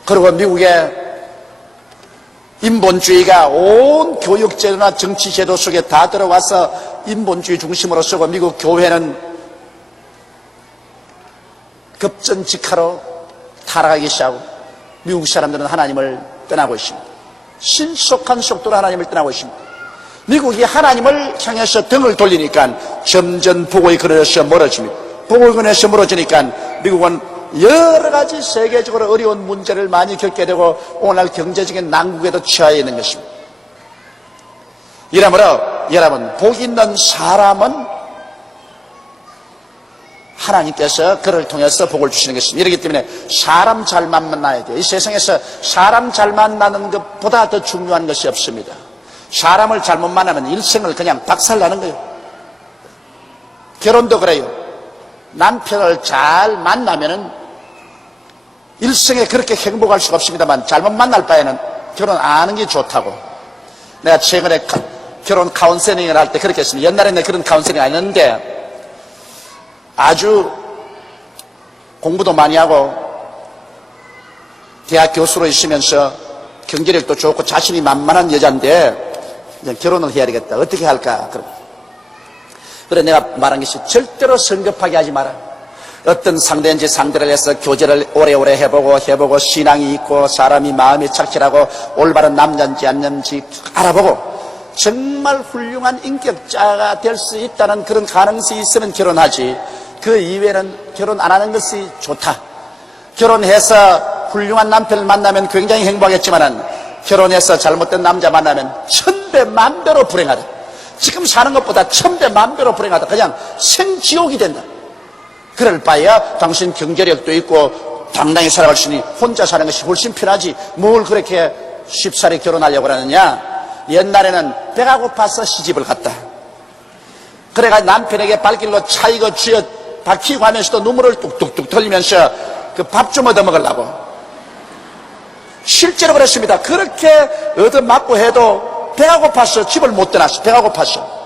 그리고 미국의 인본주의가 온 교육제도나 정치제도 속에 다 들어와서 인본주의 중심으로 쓰고 미국 교회는 급전직하로 타락하기 시작하고 미국 사람들은 하나님을 떠나고 있습니다. 신속한 속도로 하나님을 떠나고 있습니다. 미국이 하나님을 향해서 등을 돌리니까 점점 복의 근원에서 멀어집니다. 복의 근원에서 멀어지니까 미국은 여러 가지 세계적으로 어려운 문제를 많이 겪게 되고 오늘날 경제적인 난국에도 처해 있는 것입니다. 이러므로 여러분 복 있는 사람은 하나님께서 그를 통해서 복을 주시는 것입니다. 이렇기 때문에 사람 잘 만나야 돼요. 이 세상에서 사람 잘 만나는 것보다 더 중요한 것이 없습니다. 사람을 잘못 만나면 일생을 그냥 박살나는 거예요. 결혼도 그래요. 남편을 잘 만나면은 일생에 그렇게 행복할 수가 없습니다만 잘못 만날 바에는 결혼 안 하는 게 좋다고. 내가 최근에 결혼 카운셀링을 할 때 그렇게 했습니다. 옛날에는 그런 카운셀링 안 했는데 아주 공부도 많이 하고 대학 교수로 있으면서 경제력도 좋고 자신이 만만한 여자인데 이제 결혼을 해야 되겠다. 어떻게 할까? 그래 내가 말한 것이 절대로 성급하게 하지 마라. 어떤 상대인지 상대를 해서 교제를 오래오래 해보고 신앙이 있고 사람이 마음이 착실하고 올바른 남자인지 아닌지 알아보고 정말 훌륭한 인격자가 될 수 있다는 그런 가능성이 있으면 결혼하지. 그 이외에는 결혼 안 하는 것이 좋다. 결혼해서 훌륭한 남편을 만나면 굉장히 행복하겠지만 결혼해서 잘못된 남자 만나면 천배 만배로 불행하다. 지금 사는 것보다 천배 만배로 불행하다. 그냥 생지옥이 된다. 그럴 바에야 당신 경제력도 있고 당당히 살아갈 수 있으니 혼자 사는 것이 훨씬 편하지 뭘 그렇게 쉽사리 결혼하려고 하느냐. 옛날에는 배가 고파서 시집을 갔다. 그래가 남편에게 발길로 차이고 쥐어 박히고 하면서도 눈물을 뚝뚝뚝 흘리면서 그 밥 좀 얻어먹으려고. 실제로 그랬습니다. 그렇게 얻어맞고 해도 배가 고파서 집을 못 떠났어. 배가 고파서.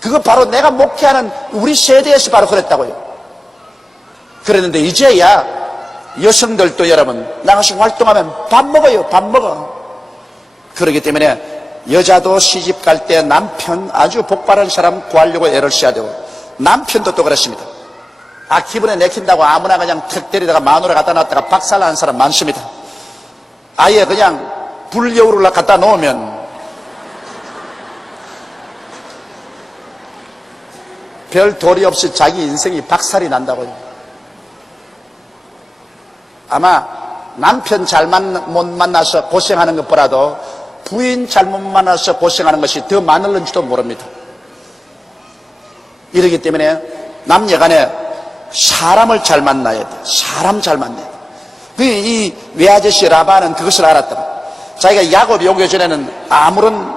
그거 바로 내가 목회하는 우리 세대에서 바로 그랬다고요. 그랬는데 이제야 여성들도 여러분 나가서 활동하면 밥 먹어요. 밥 먹어. 그렇기 때문에 여자도 시집 갈 때 남편 아주 복바른 사람 구하려고 애를 써야 되고 남편도 또 그렇습니다. 기분에 내킨다고 아무나 그냥 턱 때리다가 마누라 갖다 놨다가 박살나는 사람 많습니다. 아예 그냥 불여우를 갖다 놓으면 별 도리 없이 자기 인생이 박살이 난다고요. 아마 남편 못 만나서 고생하는 것보다도 부인 잘못 만나서 고생하는 것이 더 많을는지도 모릅니다. 이러기 때문에 남녀간에 사람을 잘 만나야 돼. 사람 잘 만나야 돼. 이 외아저씨 라반은 그것을 알았다. 자기가 야곱이 오기 전에는 아무런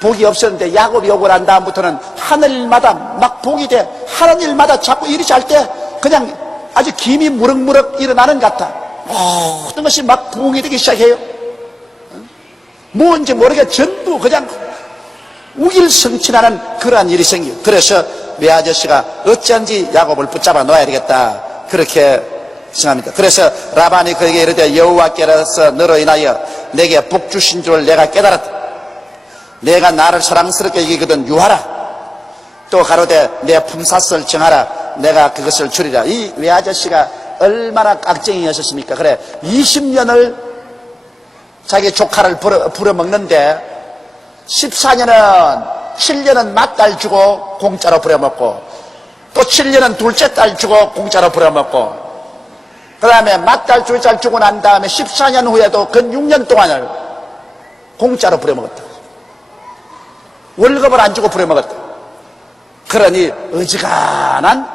복이 없었는데 야곱이 오고 난 다음부터는 하는 일마다 막 복이 돼. 하는 일마다 자꾸 일이 잘 때 그냥 아주 김이 무럭무럭 일어나는 것 같아. 모든 것이 막 부흥이 되기 시작해요. 뭔지 모르게 전부 그냥 우길성천하는 그러한 일이 생겨요. 그래서 외아저씨가 어찌한지 야곱을 붙잡아 놓아야 되겠다 그렇게 생각합니다. 그래서 라반이 그에게 이르되 여호와께서 너로 인하여 내게 복 주신 줄 내가 깨달았다. 내가 나를 사랑스럽게 여기거든 유하라. 또 가로되 내 품삯을 정하라. 내가 그것을 주리라. 이 외아저씨가 얼마나 깍쟁이였었습니까? 그래 20년을 자기 조카를 부려먹는데 14년은 7년은 맏딸 주고 공짜로 부려먹고 또 7년은 둘째 딸 주고 공짜로 부려먹고 그 다음에 맏딸 둘째 주고 난 다음에 14년 후에도 그 6년 동안을 공짜로 부려먹었다. 월급을 안 주고 부려먹었다. 그러니 어지간한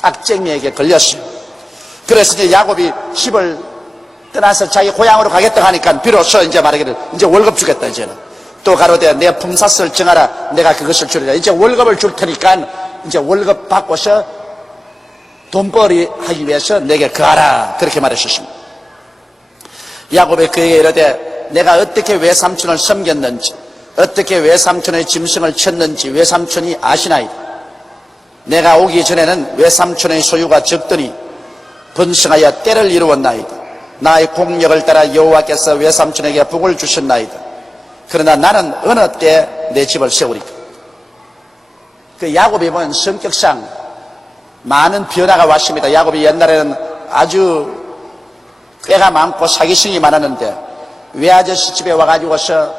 깍쟁이에게 걸렸어요. 그래서 이제 야곱이 집을 떠나서 자기 고향으로 가겠다 하니까 비로소 이제 말하기를 이제 월급 주겠다. 이제는 또 가로되 내 품삯을 정하라. 내가 그것을 주리라. 이제 월급을 줄 테니까 이제 월급 받고서 돈벌이 하기 위해서 내게 거하라. 그렇게 말했었습니다. 야곱이 그에게 이르되 내가 어떻게 외삼촌을 섬겼는지 어떻게 외삼촌의 짐승을 쳤는지 외삼촌이 아시나이다. 내가 오기 전에는 외삼촌의 소유가 적더니 번성하여 때를 이루었나이다. 나의 공력을 따라 여호와께서 외삼촌에게 복을 주셨나이다. 그러나 나는 어느 때 내 집을 세우리까. 그 야곱이 보면 성격상 많은 변화가 왔습니다. 야곱이 옛날에는 아주 꾀가 많고 사기성이 많았는데 외아저씨 집에 와가지고서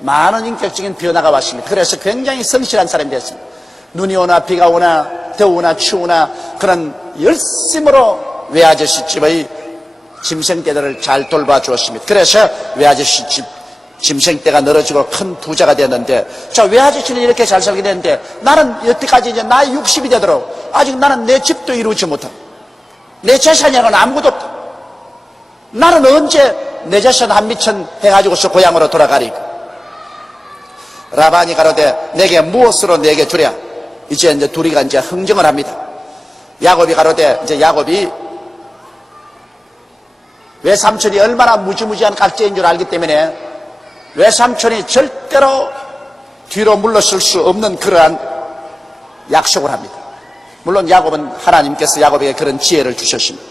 많은 인격적인 변화가 왔습니다. 그래서 굉장히 성실한 사람이 됐습니다. 눈이 오나 비가 오나 더우나 추우나 그런 열심으로 외아저씨 집의 짐승떼들을 잘 돌봐주었습니다. 그래서 외아저씨 집 짐승떼가 늘어지고 큰 부자가 됐는데 자 외아저씨는 이렇게 잘 살게 됐는데 나는 여태까지 이제 나이 60이 되도록 아직 나는 내 집도 이루지 못하고 내 재산이라는 아무것도 없다. 나는 언제 내 재산 한 미천 해가지고서 고향으로 돌아가리까. 라반이 가로되 내게 무엇으로 내게 주랴. 이제 둘이가 이제 흥정을 합니다. 야곱이 가로되 이제 야곱이 외삼촌이 얼마나 무지무지한 깍쟁이인 줄 알기 때문에 외삼촌이 절대로 뒤로 물러설 수 없는 그러한 약속을 합니다. 물론 야곱은 하나님께서 야곱에게 그런 지혜를 주셨습니다.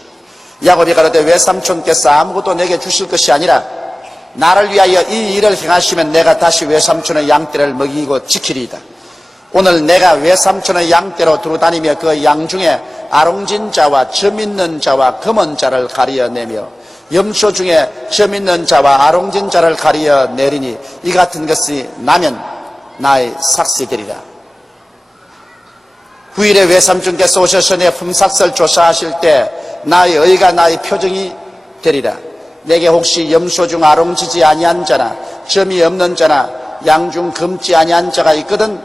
야곱이 가로되 외삼촌께서 아무것도 내게 주실 것이 아니라 나를 위하여 이 일을 행하시면 내가 다시 외삼촌의 양떼를 먹이고 지키리이다. 오늘 내가 외삼촌의 양떼로 두루 다니며 그 양 중에 아롱진 자와 점 있는 자와 검은 자를 가리어내며 염소 중에 점 있는 자와 아롱진 자를 가리어내리니 이 같은 것이 나면 나의 삭시 되리라. 후일에 외삼촌께서 오셔서 내 품삯을 조사하실 때 나의 의가 나의 표정이 되리라. 내게 혹시 염소 중 아롱지지 아니한 자나 점이 없는 자나 양 중 검지 아니한 자가 있거든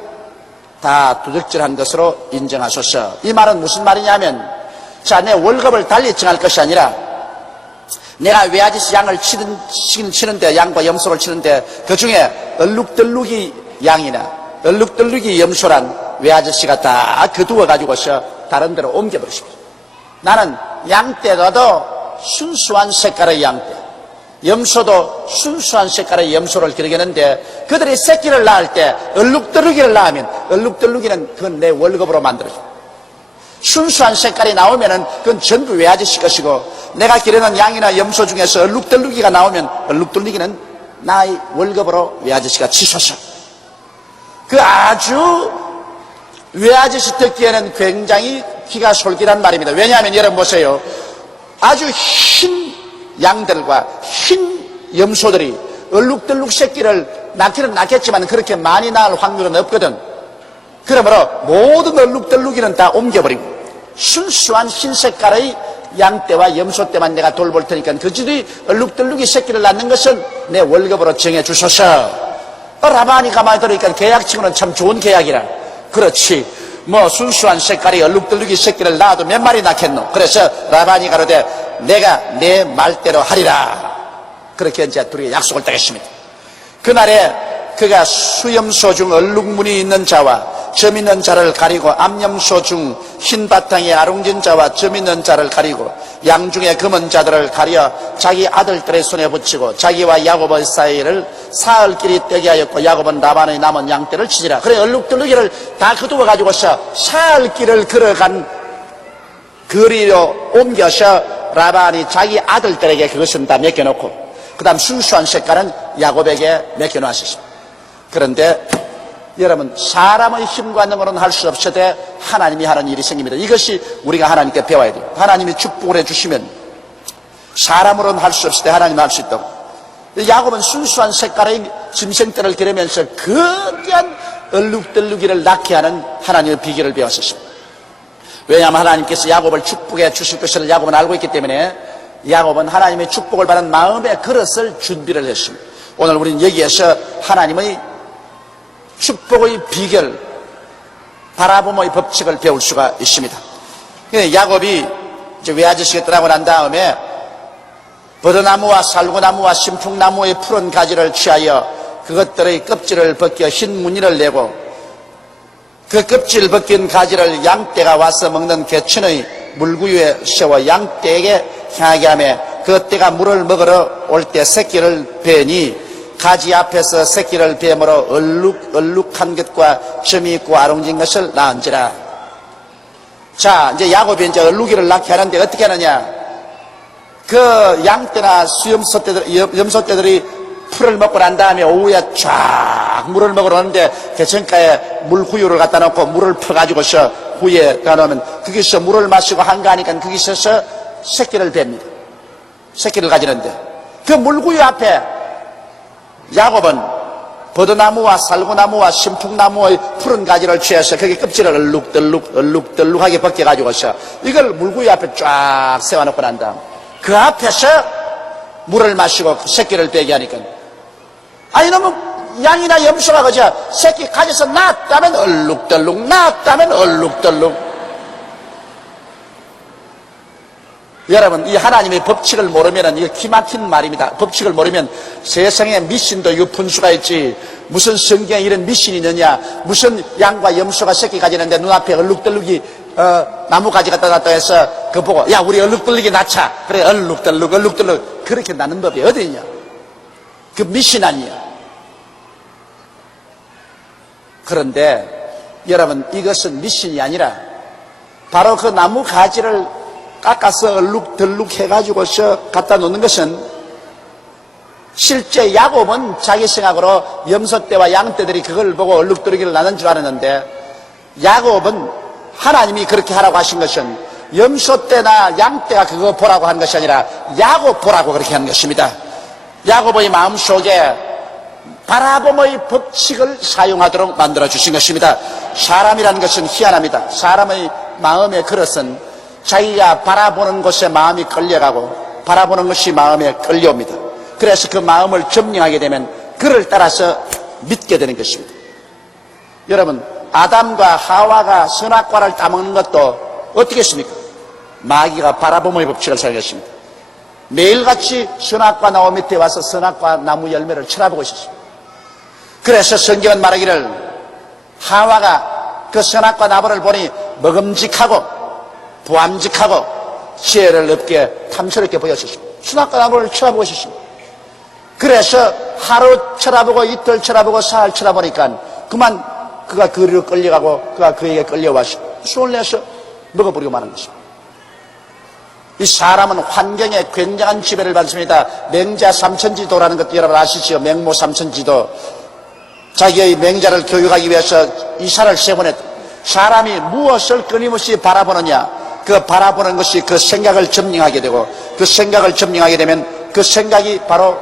다 도적질한 것으로 인정하소서. 이 말은 무슨 말이냐면 자, 내 월급을 달리 정할 것이 아니라 내가 외아저씨 양을 치는데, 양과 염소를 치는데 그 중에 얼룩덜룩이 양이나 얼룩덜룩이 염소란 외아저씨가 다 거두어가지고서 다른 데로 옮겨버리십시오. 나는 양떼가도 순수한 색깔의 양떼, 염소도 순수한 색깔의 염소를 기르겠는데 그들이 새끼를 낳을 때 얼룩덜룩이를 낳으면 얼룩덜룩이는 그건 내 월급으로 만들어줘. 순수한 색깔이 나오면은 그건 전부 외아저씨 것이고, 내가 기르는 양이나 염소 중에서 얼룩덜룩이가 나오면 얼룩덜룩이는 나의 월급으로 외아저씨가 치소서. 그 아주 외아저씨 듣기에는 굉장히 귀가 솔깃한 말입니다. 왜냐하면 여러분 보세요. 아주 흰 양들과 흰 염소들이 얼룩덜룩 새끼를 낳기는 낳겠지만 그렇게 많이 낳을 확률은 없거든. 그러므로 모든 얼룩덜룩이는 다 옮겨버리고 순수한 흰 색깔의 양떼와 염소떼만 내가 돌볼 테니까 그들이 얼룩덜룩이 새끼를 낳는 것은 내 월급으로 정해주소서. 라반이 가만히 들으니까 계약치고는 참 좋은 계약이라. 그렇지, 뭐 순수한 색깔이 얼룩덜룩이 새끼를 낳아도 몇 마리 낳겠노. 그래서 라반이 가로되 내가 내 말대로 하리라. 그렇게 이제 둘이 약속을 따겠습니다. 그날에 그가 수염소 중 얼룩무늬 있는 자와 점 있는 자를 가리고 암염소 중 흰 바탕에 아롱진 자와 점 있는 자를 가리고 양 중에 검은 자들을 가려 자기 아들들의 손에 붙이고 자기와 야곱의 사이를 사흘길이 떼게 하였고 야곱은 라반의 남은 양떼를 치지라. 그래 얼룩덜룩이를 다 거두어 가지고서 사흘길을 걸어간 거리로 옮겨서 라반이 자기 아들들에게 그것은 다 맡겨놓고 그 다음 순수한 색깔은 야곱에게 맡겨놓았습니다. 그런데 여러분, 사람의 힘과 능으로는 할 수 없으되 하나님이 하는 일이 생깁니다. 이것이 우리가 하나님께 배워야 돼요. 하나님이 축복을 해주시면 사람으로는 할 수 없을 때 하나님은 할 수 있다고. 야곱은 순수한 색깔의 짐승떼를 기르면서 거대한 얼룩덜룩이를 낳게 하는 하나님의 비결을 배웠었습니다. 왜냐하면 하나님께서 야곱을 축복해 주실 것을 야곱은 알고 있기 때문에 야곱은 하나님의 축복을 받은 마음의 그릇을 준비를 했습니다. 오늘 우리는 여기에서 하나님의 축복의 비결, 바라봄의 법칙을 배울 수가 있습니다. 야곱이 이제 외아저씨가 떠나고 난 다음에 버드나무와 살구나무와 심풍나무의 푸른 가지를 취하여 그것들의 껍질을 벗겨 흰 무늬를 내고 그 껍질 벗긴 가지를 양떼가 와서 먹는 개천의 물구유에 세워 양떼에게 향하게 하며 그 떼가 물을 먹으러 올 때 새끼를 베니 가지 앞에서 새끼를 베므로 얼룩한 것과 점이 있고 아롱진 것을 낳은지라. 자, 이제 야곱이 이제 얼룩이를 낳게 하는데 어떻게 하느냐? 그 양떼나 염소떼들이 풀을 먹고 난 다음에 오후에 쫙 물을 먹으러 오는데 개천가에 물구유를 갖다 놓고 물을 퍼가지고서 후에 가놓으면 거기서 물을 마시고 한가하니까 거기서 새끼를 뵙니다. 새끼를 가지는데 그 물구유 앞에 야곱은 버드나무와 살구나무와 심풍나무의 푸른 가지를 취해서 거기 껍질을 얼룩덜룩하게 벗겨가지고서 이걸 물구유 앞에 쫙 세워놓고 난 다음 그 앞에서 물을 마시고 새끼를 빼게 하니까 아니 너무 양이나 염소가 그저 새끼 가져서 낳았다면 얼룩덜룩 여러분, 이 하나님의 법칙을 모르면 이게 기막힌 말입니다. 법칙을 모르면 세상에 미신도 유푼수가 있지 무슨 성경에 이런 미신이 있느냐, 무슨 양과 염소가 새끼 가지는데 눈앞에 얼룩덜룩이 나무가지 갖다 놨다 해서 그거 보고 야 우리 얼룩덜룩이 낳자. 그래 얼룩덜룩 그렇게 낳는 법이 어디 있냐. 그 미신 아니야. 그런데 여러분, 이것은 미신이 아니라 바로 그 나무 가지를 깎아서 얼룩덜룩 해가지고서 갖다 놓는 것은 실제 야곱은 자기 생각으로 염소떼와 양떼들이 그걸 보고 얼룩덜룩이를 나는 줄 알았는데 야곱은 하나님이 그렇게 하라고 하신 것은 염소떼나 양떼가 그거 보라고 한 것이 아니라 야곱 보라고 그렇게 한 것입니다. 야곱의 마음속에 바라봄의 법칙을 사용하도록 만들어주신 것입니다. 사람이라는 것은 희한합니다. 사람의 마음의 그릇은 자기가 바라보는 곳에 마음이 끌려가고 바라보는 것이 마음에 끌려옵니다. 그래서 그 마음을 점령하게 되면 그를 따라서 믿게 되는 것입니다. 여러분, 아담과 하와가 선악과를 따먹는 것도 어떻게 했습니까? 마귀가 바라봄의 법칙을 설계했습니다. 매일같이 선악과 나무 밑에 와서 선악과 나무 열매를 쳐다보고 있었습니다. 그래서 성경은 말하기를 하와가 그 선악과 나무를 보니 먹음직하고 보암직하고 지혜를 없게 탐스럽게 보였었습니다. 선악과 나무를 쳐다보고 있었습니다. 그래서 하루 쳐다보고 이틀 쳐다보고 사흘 쳐다보니까 그만 그가 그리로 끌려가고 그가 그에게 끌려와서 손을 내서 먹어버리고 마는 것입니다. 이 사람은 환경에 굉장한 지배를 받습니다. 맹자 삼천지도라는 것도 여러분 아시죠? 맹모 삼천지도. 자기의 맹자를 교육하기 위해서 이사를 세워냈다. 사람이 무엇을 끊임없이 바라보느냐, 그 바라보는 것이 그 생각을 점령하게 되고, 그 생각을 점령하게 되면 그 생각이 바로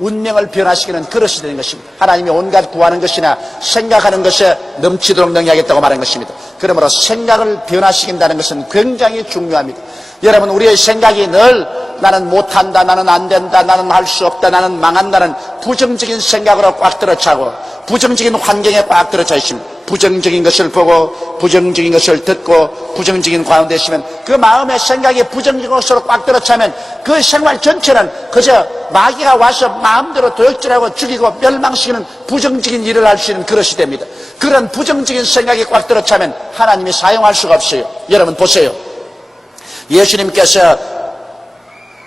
운명을 변화시키는 그릇이 되는 것입니다. 하나님이 온갖 구하는 것이나 생각하는 것에 넘치도록 능력하겠다고 말한 것입니다. 그러므로 생각을 변화시킨다는 것은 굉장히 중요합니다. 여러분, 우리의 생각이 늘 나는 못한다, 나는 안 된다, 나는 할 수 없다, 나는 망한다는 부정적인 생각으로 꽉 들어차고 부정적인 환경에 꽉 들어차 있습니다. 부정적인 것을 보고 부정적인 것을 듣고 부정적인 가운데 있으면 그 마음의 생각이 부정적인 것으로 꽉 들어차면 그 생활 전체는 그저 마귀가 와서 마음대로 도역질하고 죽이고 멸망시키는 부정적인 일을 할 수 있는 그릇이 됩니다. 그런 부정적인 생각이 꽉 들어차면 하나님이 사용할 수가 없어요. 여러분 보세요. 예수님께서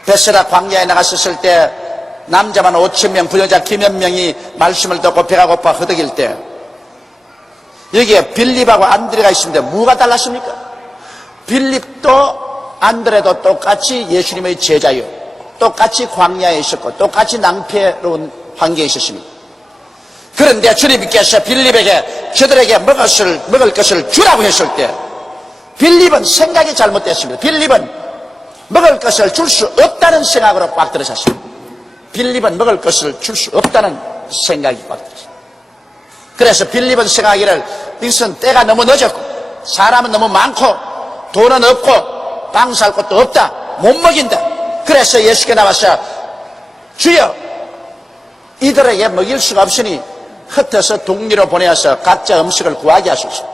베세다 광야에 나갔었을 때 남자만 5,000명, 부여자 9,000명이 말씀을 듣고 배가 고파 허덕일 때 여기에 빌립하고 안드레가 있습니다. 뭐가 달랐습니까? 빌립도 안드레도 똑같이 예수님의 제자요, 똑같이 광야에 있었고 똑같이 낭패로운 환경에 있었습니다. 그런데 주님께서 빌립에게 저들에게 먹을 것을 주라고 했을 때 빌립은 생각이 잘못됐습니다. 빌립은 먹을 것을 줄 수 없다는 생각으로 꽉 들어섰습니다. 빌립은 먹을 것을 줄 수 없다는 생각이 꽉 들었습니다. 그래서 빌립은 생각하기를 이것은 때가 너무 늦었고 사람은 너무 많고 돈은 없고 빵 살 것도 없다, 못 먹인다. 그래서 예수께 나와서 주여 이들에게 먹일 수가 없으니 흩어서 동리로 보내어서 각자 음식을 구하게 하소서.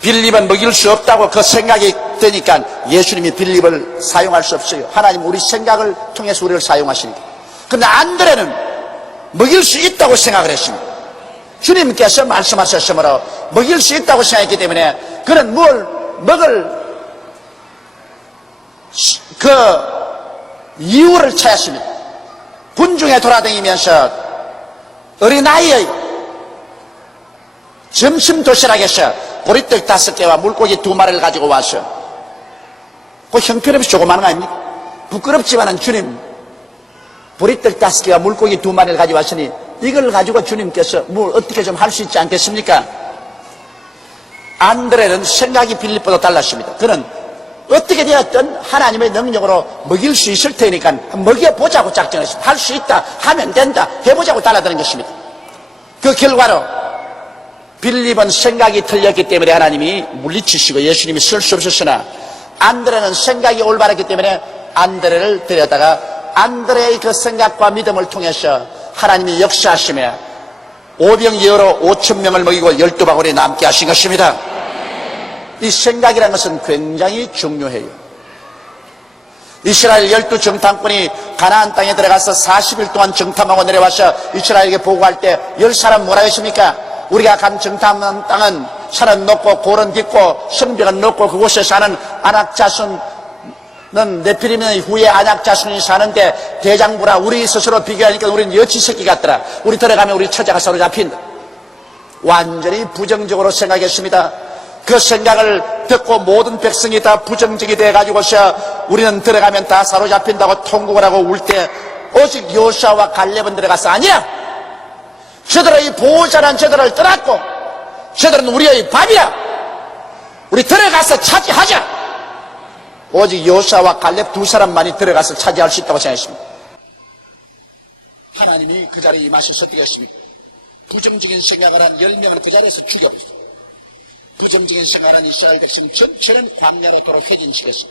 빌립은 먹일 수 없다고 그 생각이 드니까 예수님이 빌립을 사용할 수 없어요. 하나님 우리 생각을 통해서 우리를 사용하시니까. 그런데 안드레는 먹일 수 있다고 생각을 했습니다. 주님께서 말씀하셨으므로 먹일 수 있다고 생각했기 때문에 그는 뭘 먹을 그 이유를 찾았습니다. 군중에 돌아다니면서 어린아이의 점심 도시락에서 보리떡 5개와 물고기 2마리를 가지고 와서 그 형편없이 조그마한 거 아닙니까? 부끄럽지만은 주님 보리떡 5개와 물고기 2마리를 가지고 왔으니 이걸 가지고 주님께서 뭘 어떻게 좀 할 수 있지 않겠습니까? 안드레는 생각이 빌립보다 달랐습니다. 그는 어떻게 되었든 하나님의 능력으로 먹일 수 있을 테니까 먹여보자고 작정했습니다. 할 수 있다, 하면 된다, 해보자고 달라드는 것입니다. 그 결과로 빌립은 생각이 틀렸기 때문에 하나님이 물리치시고 예수님이 쓸 수 없었으나 안드레는 생각이 올바랐기 때문에 안드레를 데려다가 안드레의 그 생각과 믿음을 통해서 하나님이 역사하시며 오병이어로 5,000명을 먹이고 12바구니 남게 하신 것입니다. 이 생각이라는 것은 굉장히 중요해요. 이스라엘 12정탐꾼이 가나안 땅에 들어가서 40일 동안 정탐하고 내려와서 이스라엘에게 보고할 때 10사람 뭐라 했습니까? 우리가 간 정탐한 땅은 산은 높고 골은 깊고 성벽은 높고 그곳에 사는 안악자손은 네피림의 후에 안악자손이 사는데 대장부라 우리 스스로 비교하니까 우리는 여치새끼 같더라. 우리 들어가면 우리 처자가 사로잡힌다. 완전히 부정적으로 생각했습니다. 그 생각을 듣고 모든 백성이 다 부정적이 돼가지고서 우리는 들어가면 다 사로잡힌다고 통곡을 하고 울 때 오직 요시아와 갈렙은 들어가서 아니야, 저들의 보호자란 저들을 떠났고 저들은 우리의 밥이야, 우리 들어가서 차지하자. 오직 요시아와 갈렙 2사람만이 들어가서 차지할 수 있다고 생각했습니다. 하나님이 그 자리에 임하셔서 되었습니다. 부정적인 생각을 한 10명을 그 자리에서 죽여버렸습니다. 부정적인 생각을 한 이스라엘 백성 전체는 광야로 도로 회진시켜서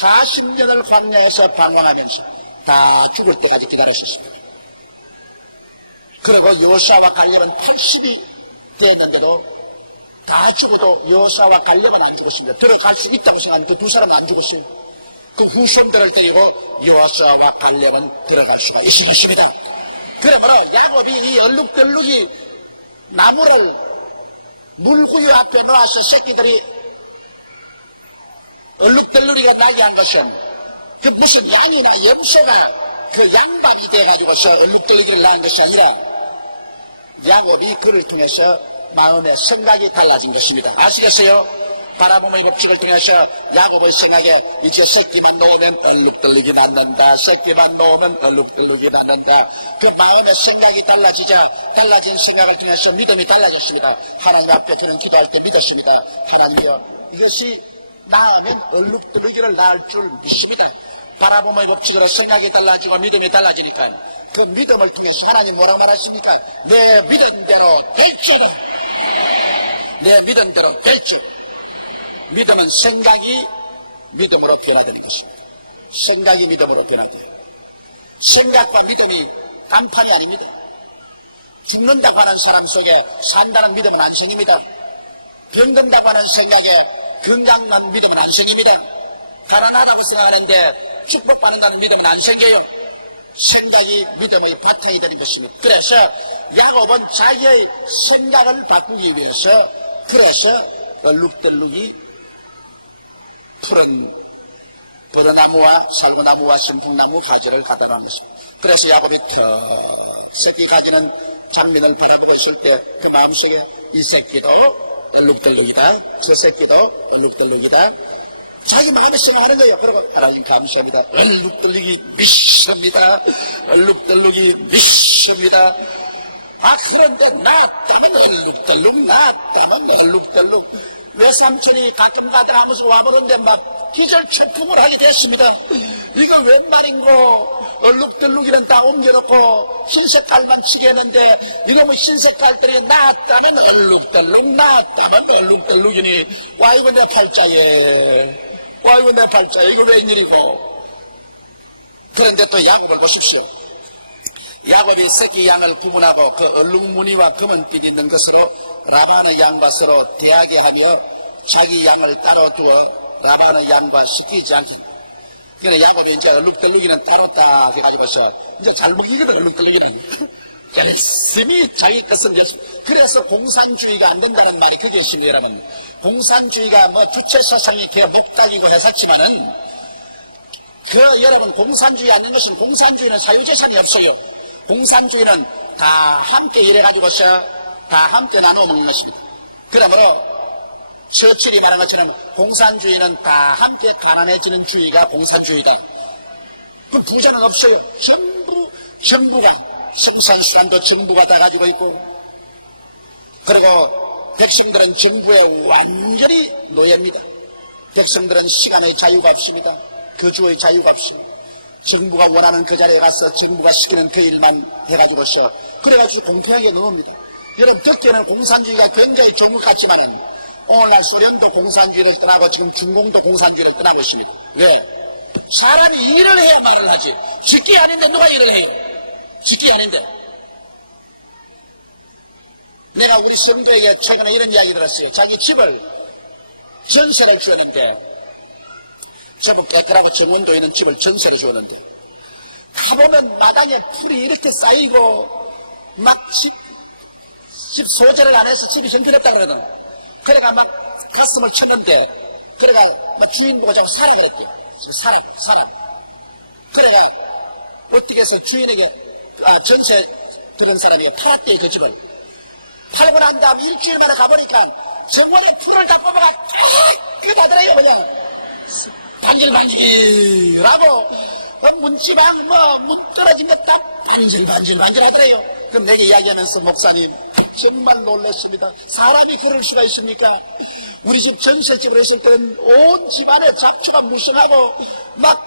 40년을 광야에서 방황하면서 다 죽을 때까지 기다렸습니다. 그리고 요시아와 갈렙은 80이 되었는데도 다 죽어도 여호수아와 갈렙은 안 죽었습니다. 들어갈 수 있다고 생각하는데 두 사람은 안 죽었어요. 그 후손들을 데리고 여호수아와 갈렙은 들어갈 수가 있습니다. 그러므로 야곱이 이 얼룩덜룩이 나무를 물구유 앞에 놓아서 새끼들이 얼룩덜룩이가 나게 한 것은 그 무슨 양이나 염소가 그 양박이 돼가지고서 얼룩덜룩이를 낳은 것이 아니라 야곱이 그를 통해서 마음의 생각이 달라진 것입니다. 아시겠어요? 바라보면 법칙을 통해서 야곱의 생각에 이제 새끼만 놓으면 얼룩덜룩이 낳는다. 새끼만 놓으면 얼룩덜룩이 낳는다. 그 마음의 생각이 달라지자 달라진 생각을 통해서 믿음이 달라졌습니다. 하나님 앞에 저는 기도할 때 믿었습니다. 하나님이여 이것이 낳으면 얼룩덜룩이를 낳을 줄 믿습니다. 바라보면 법칙으로 생각이 달라지고 믿음이 달라지니까 그 믿음을 통해서 하나님 뭐라고 말하십니까? 내 믿음대로 될지라. 내 믿음대로 될지. 믿음은 생각이 믿음으로 변화될 것입니다. 생각이 믿음으로 변화돼요. 생각과 믿음이 간판이 아닙니다. 죽는다고 하는 사람 속에 산다는 믿음은 안 생깁니다. 병든다고 하는 생각에 건강만 믿음은 안 생깁니다. 가난하다고 생각하는데 축복받는다는 믿음은 안 생겨요. 생각이 믿음의 바탕이 되는 것입니다. 그래서 야곱은 자기의 생각을 바꾸기 위해서 그래서 얼룩덜룩이 푸른 버드나무와 살구나무와 선풍나무 가지를 가져간 것입니다. 그래서 야곱이 새끼 가지는 장면을 바라보았을 때 그 마음속에 이 새끼도 얼룩덜룩이다. 저 새끼도 얼룩덜룩이다. 자기 마음에 생각하는 거예요. 여러분 하나님 감사합니다. 얼룩덜룩이 미십니다. 얼룩덜룩이 미십니다. 아 그런데 나다면 얼룩덜룩 나다면 얼룩덜룩 왜 삼촌이 가끔 가다가 무슨 와먹은데 막 기절출품을 하게 됐습니다. 이거 웬 말인고 얼룩덜룩이란 다 옮겨놓고 흰색 깔만 치겠는데 이놈의 흰색 깔들이 나다면 얼룩덜룩 나다면 얼룩덜룩이니 와 이거 내 팔자에 와 이거 내 팔자에 이거 웬일이고. 그런데 또 야곱을 보십시오. 야곱이 새끼 양을 구분하고 그 얼룩무늬와 검은빛 있는 것으로 라반의 양과 서로 대하게 하며 자기 양을 따로 두어 라반의 양과 시키지 않습니다. 그래 야곱이 이제 얼룩덜룩이는 따로 딱 해가지고서 이제 잘 먹이거든 얼룩덜룩이는. 열심히 자기 것을 그래서 공산주의가 안 된다는 말이 그것입니다. 여러분 공산주의가 뭐 주체사상이 개복당이고 해샀지만은 여러분 공산주의 하는 것은 공산주의는 사유재산이 없어요. 공산주의는 다 함께 일해가지고서 다 함께 나눠 먹는 것입니다. 그러면 처칠이 말한 것처럼 공산주의는 다 함께 가난해지는 주의가 공산주의다. 그 부자는 없어요. 전부가 성산수산도 정부가 다 가지고 있고 그리고 백성들은 정부의 완전히 노예입니다. 백성들은 시간의 자유가 없습니다. 거주의 자유가 없습니다. 정부가 원하는 그 자리에 가서 정부가 시키는 그 일만 해가지고서 그래가지고 공평하게 넣습니다. 여러분 듣기에는 공산주의가 굉장히 좋은 것 같지만 오늘날 수령도 공산주의를 떠나고 지금 중공도 공산주의를 떠난 것입니다. 왜? 사람이 일을 해야 말을 하지. 짓기 아닌데 누가 일을 해요? 짓기 아닌데. 내가 우리 성도에게 최근에 이런 이야기 들었어요. 자기 집을 전세를 주었는데 전부 베트남 정원도에 있는 집을 전세를 주었는데 가보면 마당에 풀이 이렇게 쌓이고 막 집 소재를 안 해서 집이 정편했다고 그러거든. 그래가 막 가슴을 쳤는데 그래가 막 주인 보고 자꾸 사람 했대. 사람. 그래가 어떻게 해서 주인에게 전세 드린 사람이 팔았대 그 집을. 팔고 난 다음 일주일 만에 가보니까 정원이 풀을 담고 막 이거 나더래요 그냥. 반질반질하고 문지방 문 떨어지면 딱 반질반질하더래요. 그럼 내게 이야기하면서 목사님 정말 놀랐습니다. 사람이 그럴 수가 있습니까? 우리 집 전세집을 했을 때는 온 집안에 잡초가 무성하고 막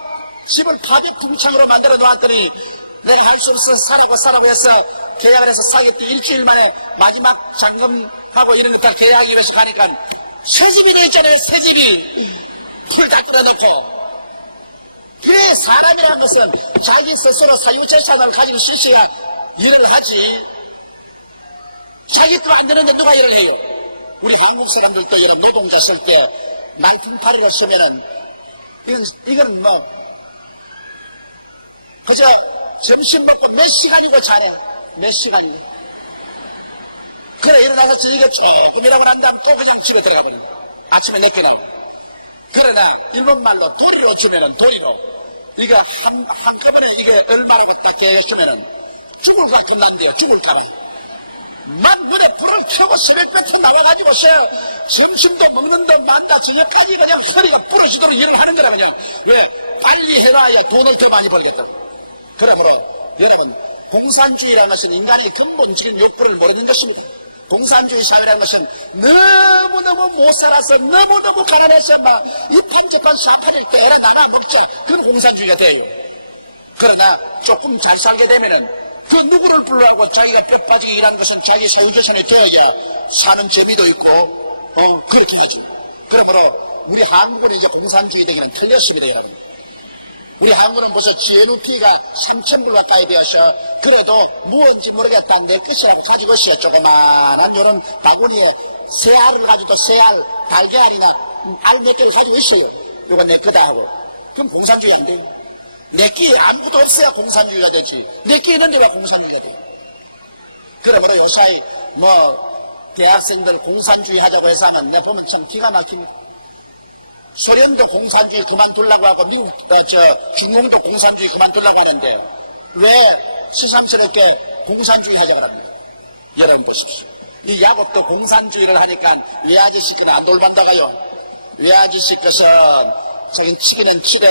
집을 밤에 궁창으로 만들어 놓았더니 내 한숨 사라고 해서 계약을 해서 사겠다 일주일 만에 마지막 잔금하고 이런 것까지 계약하기 위해서 가니까 새집이 되어 있잖아요. 새집이 풀 다 풀어놓고. 그래 사람이라는 것은 자기 스스로 사유재산을 가지고 실시가 일을 하지 자기도 안 되는데 누가 일을 해요? 우리 한국 사람들도 이런 노동자 쓸 때 만등팔이로 쓰면은 이건 뭐 그저 점심 먹고 몇 시간이고 자네 몇 시간이고 그래 일어나서 이거 조금이라고 한다면 또 그냥 집에 들어가버려. 아침에 늦게 가고. 그러나 일본말로 도리로 주면은 도리로 이거 한꺼번에 이게 얼마나 갖다 깨주면은 죽을 같은 난데요. 죽을 까봐. 만분에 불을 켜고 새벽 같은 나와가지고서 점심도 먹는데 만나 저녁까지 그냥 소리가 부러지도록 일을 하는 거라 그냥. 왜? 빨리 해놔야 돈을 더 많이 벌겠다. 그러므로 여러분 공산주의라는 것은 인간의 근본적인 욕구를 모르는 것입니다. 공산주의 사회라는 것은 너무너무 못 살아서 너무너무 가난해서 막 입한적한 사파를 때려 나가 먹자. 그건 공산주의가 돼요. 그러나 조금 잘 살게 되면은 그 누구를 불러하고 자기가 뼈 빠지게 일하는 것은 자기 새우젓선에 되어야 사는 재미도 있고 그렇게 하죠. 그러므로 우리 한국은 이제 공산주의 되기는 틀렸습니다. 우리 한국은 벌써 GNP가 3,000불 가까이 되어서 그래도 무언지 모르겠다 내 것을 가지고 있어요. 조그만한 요런 바구니에 새 알을 가지고 새 알, 달걀이나 알 몇 개를 가지고 있어요. 이거 내 거다 하고. 그럼 공산주의 안 돼요. 내 끼에 아무것도 없어야 공산주의가 되지. 내 끼에 있는데 왜 공산주의가 돼? 그러므로 요사이 대학생들 공산주의 하자고 해서 하면 내 보면 참 기가 막힙니다. 소련도 공산주의 그만두려고 하고 중국도 공산주의 그만두려고 하는데 왜 시상스럽게 공산주의 하자고 합니까? 여러분 보십시오. 이 야곱도 공산주의를 하니까 외아저씨가 돌봤다가요. 외아저씨께서 자기 치기는 치되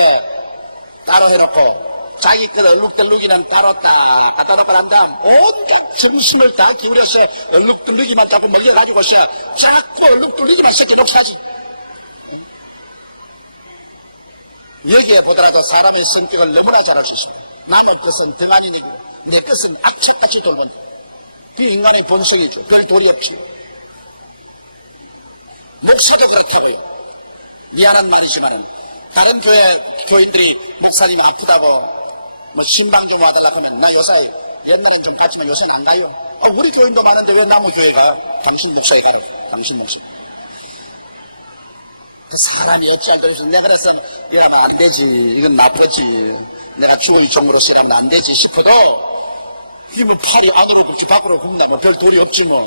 따로 해놓고 자기 그 얼룩덜룩이는 따로 따로 한다. 온갖 정신을 다 기울여서 얼룩덜룩이만 따고 말려가지고서 자꾸 얼룩덜룩이만 새끼로 사지. 여기에 보더라도 사람의 성격을 너무나 잘 알 수 있습니다. 남의 것은 등아니니 내 것은 악착같이 돌는다. 그 인간의 본성이죠. 별 도리 없지. 목소리도 그렇다고요. 미안한 말이지만 다른 교인들이 목사님 아프다고 신방 좀 와달라고 하면 나 요새 옛날에 좀 갔지만 요새는 안 가요. 우리 교인도 많은데 왜 남의 교회가 당신 목사에 가요? 당신 목사. 사람이 어찌할 거여서 내가 그래서 이러면 안 되지. 이건 나쁘지. 내가 주의 종으로서 하면 안 되지 싶어도 힘을 팔이 안으로 굽지 밖으로 굽는다면 별 도리 없지 뭐.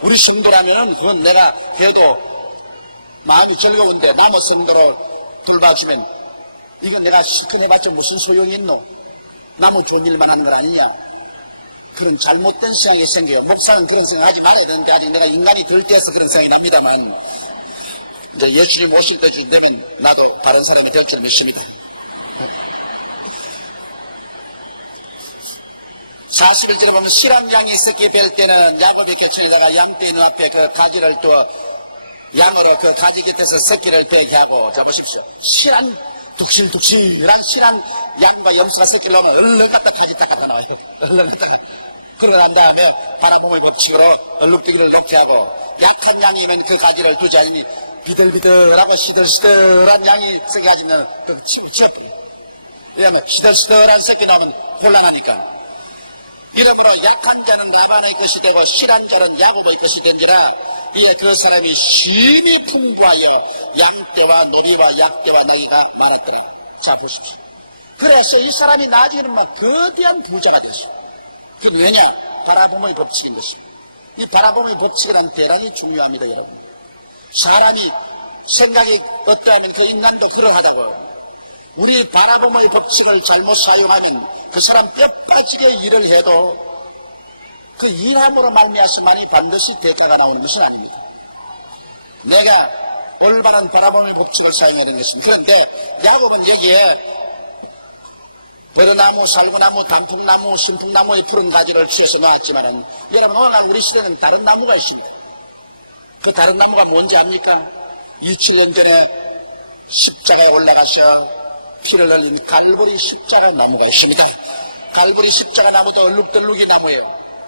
우리 성도라면은 그건 내가 그래도 마음이 즐거운데 남의 성도를 돌봐주면 이건 내가 시큰해봤자 무슨 소용이 있노? 남의 좋은 일만 하는 건 아니냐? 그런 잘못된 생각이 생겨요. 목사는 그런 생각하지 말아야 되는 게 아니 내가 인간이 될 때에서 그런 생각이 납니다만 이제 예수님 오실 때쯤 되면 나도 다른 사람이 될 줄 믿습니다. 41절에 보면 실한 양이 섞여 뵐 때는 야곱이 개척에다가 양떼 있는 앞에 그 가지를 또 양으로 그 가지 곁에서 섞기를 베게 하고 자 보십시오. 실한 둑실둑실한 실한 양과 염소가 섞이려면 얼른 갖다 가지 딱 갖다 놔요. 얼른 갖다 그러고 난 다음에 바람봉을 법칙으로 얼룩뜨기를 놓게 하고 약한 양이면 그 가지를 두자 이미 비들비들하고 시들시들한 양이 섞여가지면 그 집이 왜냐면 시들시들한 섞여 나오면 곤란하니까 이러므로 약한 자는 나만의 것이 되고 실한 자는 야곱의 것이 되니라. 이에 그 사람이 심히 풍부하여 양떼와 노비와 양떼와 너희가 많았더라. 자 보십시오. 그래서 이 사람이 나중에는 막 거대한 부자가 됐어요. 그 왜냐? 바라봄의 법칙인 것입니다. 이 바라봄의 법칙이란 대단히 중요합니다. 여러분. 사람이 생각이 어떠하면 그 인간도 들어가다고 우리 바라봄의 법칙을 잘못 사용하면 그 사람 뼈빠지게 일을 해도 그 일함으로 말미암아서 말이 반드시 대가가 나오는 것은 아닙니다. 내가 올바른 바라봄의 법칙을 사용하는 것입니다. 그런데 야곱은 여기에 버르나무, 살구나무, 단풍나무, 신풍나무의 푸른 가지를 지어서 놓았지만 여러분 오늘 우리 시대는 다른 나무가 있습니다. 그 다른 나무가 뭔지 압니까? 27년 전에 십자가에 올라가서 피를 흘린 갈보리 십자가 나무가 있습니다. 갈보리 십자가 나무도 얼룩덜룩이 나무예요.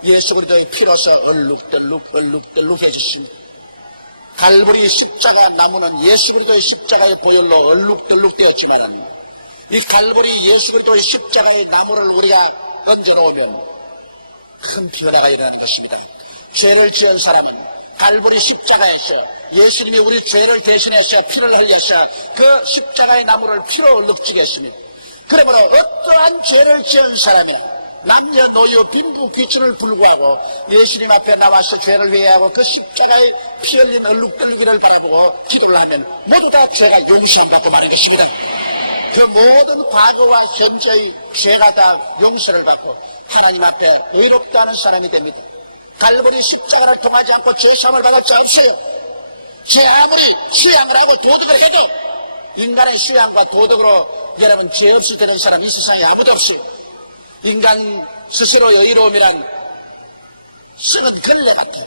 예수 그리스도의 피로서 얼룩덜룩 해주십니다. 갈보리 십자가 나무는 예수 그리스도의 십자가의 보혈로 얼룩덜룩 되었지만 이 갈보리 예수 그리스도의 십자가의 나무를 우리가 던져놓으면 큰 변화가 일어날 것입니다. 죄를 지은 사람은 갈보리 십자가에서 예수님이 우리 죄를 대신해서 피를 흘려서 그 십자가의 나무를 피로 얼룩지게 했습니다. 그러므로 어떠한 죄를 지은 사람이 남녀노소 빈부귀천을 불구하고 예수님 앞에 나와서 죄를 회개하고 그 십자가의 피 흘린 얼룩들기를 바라보고 기도를 하면 모두 다 죄가 용서받고 마는 것입니다. 그 모든 과거와 현재의 죄가 다 용서를 받고 하나님 앞에 의롭다는 사람이 됩니다. 갈보리 십자가를 통하지 않고 죄사함을 받았지 않으세요. 죄 아무리 수양을 하고 도덕을 해도 인간의 수양과 도덕으로 여러분 죄 없이 되는 사람이 이 세상에 아무도 없어요. 인간 스스로의 의로움이란 쓰는 걸레 같아요.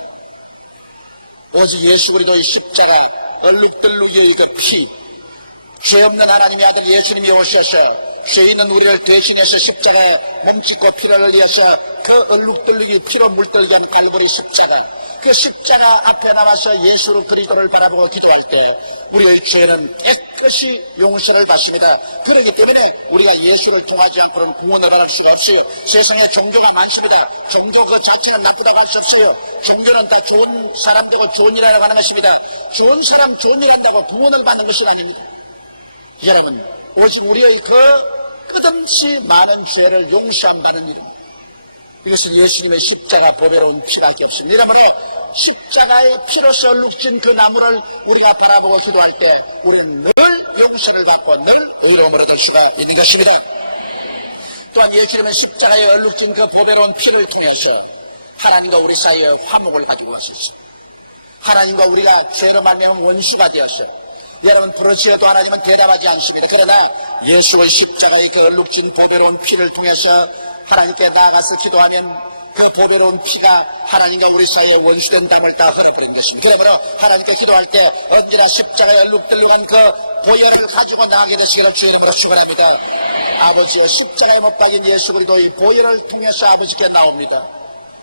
오직 예수 그리스도의 십자가 얼룩덜룩의 그 피, 죄 없는 하나님의 아들 예수님이 오셔서 죄 있는 우리를 대신해서 십자가에 몸짓고 피를 흘려서 그 얼룩덜룩이 피로 물들던 갈보리 십자가, 그 십자가 앞에 나와서 예수 그리스도를 바라보고 기도할 때 우리의 죄는 깨끗이 용서를 받습니다. 그렇기 때문에 우리가 예수를 통하지 않고는 구원을 할 수가 없어요. 세상에 종교가 많습니다. 종교 그 자체는 나쁘다고 할 수 없어요. 종교는 더 좋은 사람들과 좋은 일을 하는 것입니다. 좋은 사람 좋은 일 한다고 구원을 받는 것이 아닙니다. 여러분, 오직 우리의 그 끝없이 많은 죄를 용서하는 이름, 이것은 예수님의 십자가 보배로운 피밖에 없습니다. 여러분의 십자가의 피로서 얼룩진 그 나무를 우리가 바라보고 기도할 때 우리는 늘 용서를 받고 늘 의로움을 얻을 수가 있는 것입니다. 또한 예수님의 십자가에 얼룩진 그 보배로운 피를 통해서 하나님과 우리 사이에 화목을 가지고 왔습니다. 하나님과 우리가 죄로 말미암은 원수가 되었어요. 여러분 부르짖어도 하나님은 대답하지 않습니다. 그러나 예수의 십자가의 그 얼룩진 보배로운 피를 통해서 하나님께 나아가서 기도하면 그 보배로운 피가 하나님과 우리 사이에 원수된 땅을 다 헐어버리는 것입니다. 그러므로 하나님께 기도할 때 언제나 십자가에 얼룩들리는 그 보혈을 가지고 나아가게 되시기를 주의 이름으로 축원합니다. 아버지의 십자가에 못 박인 예수 그리스도의 보혈을 통해서 아버지께 나옵니다.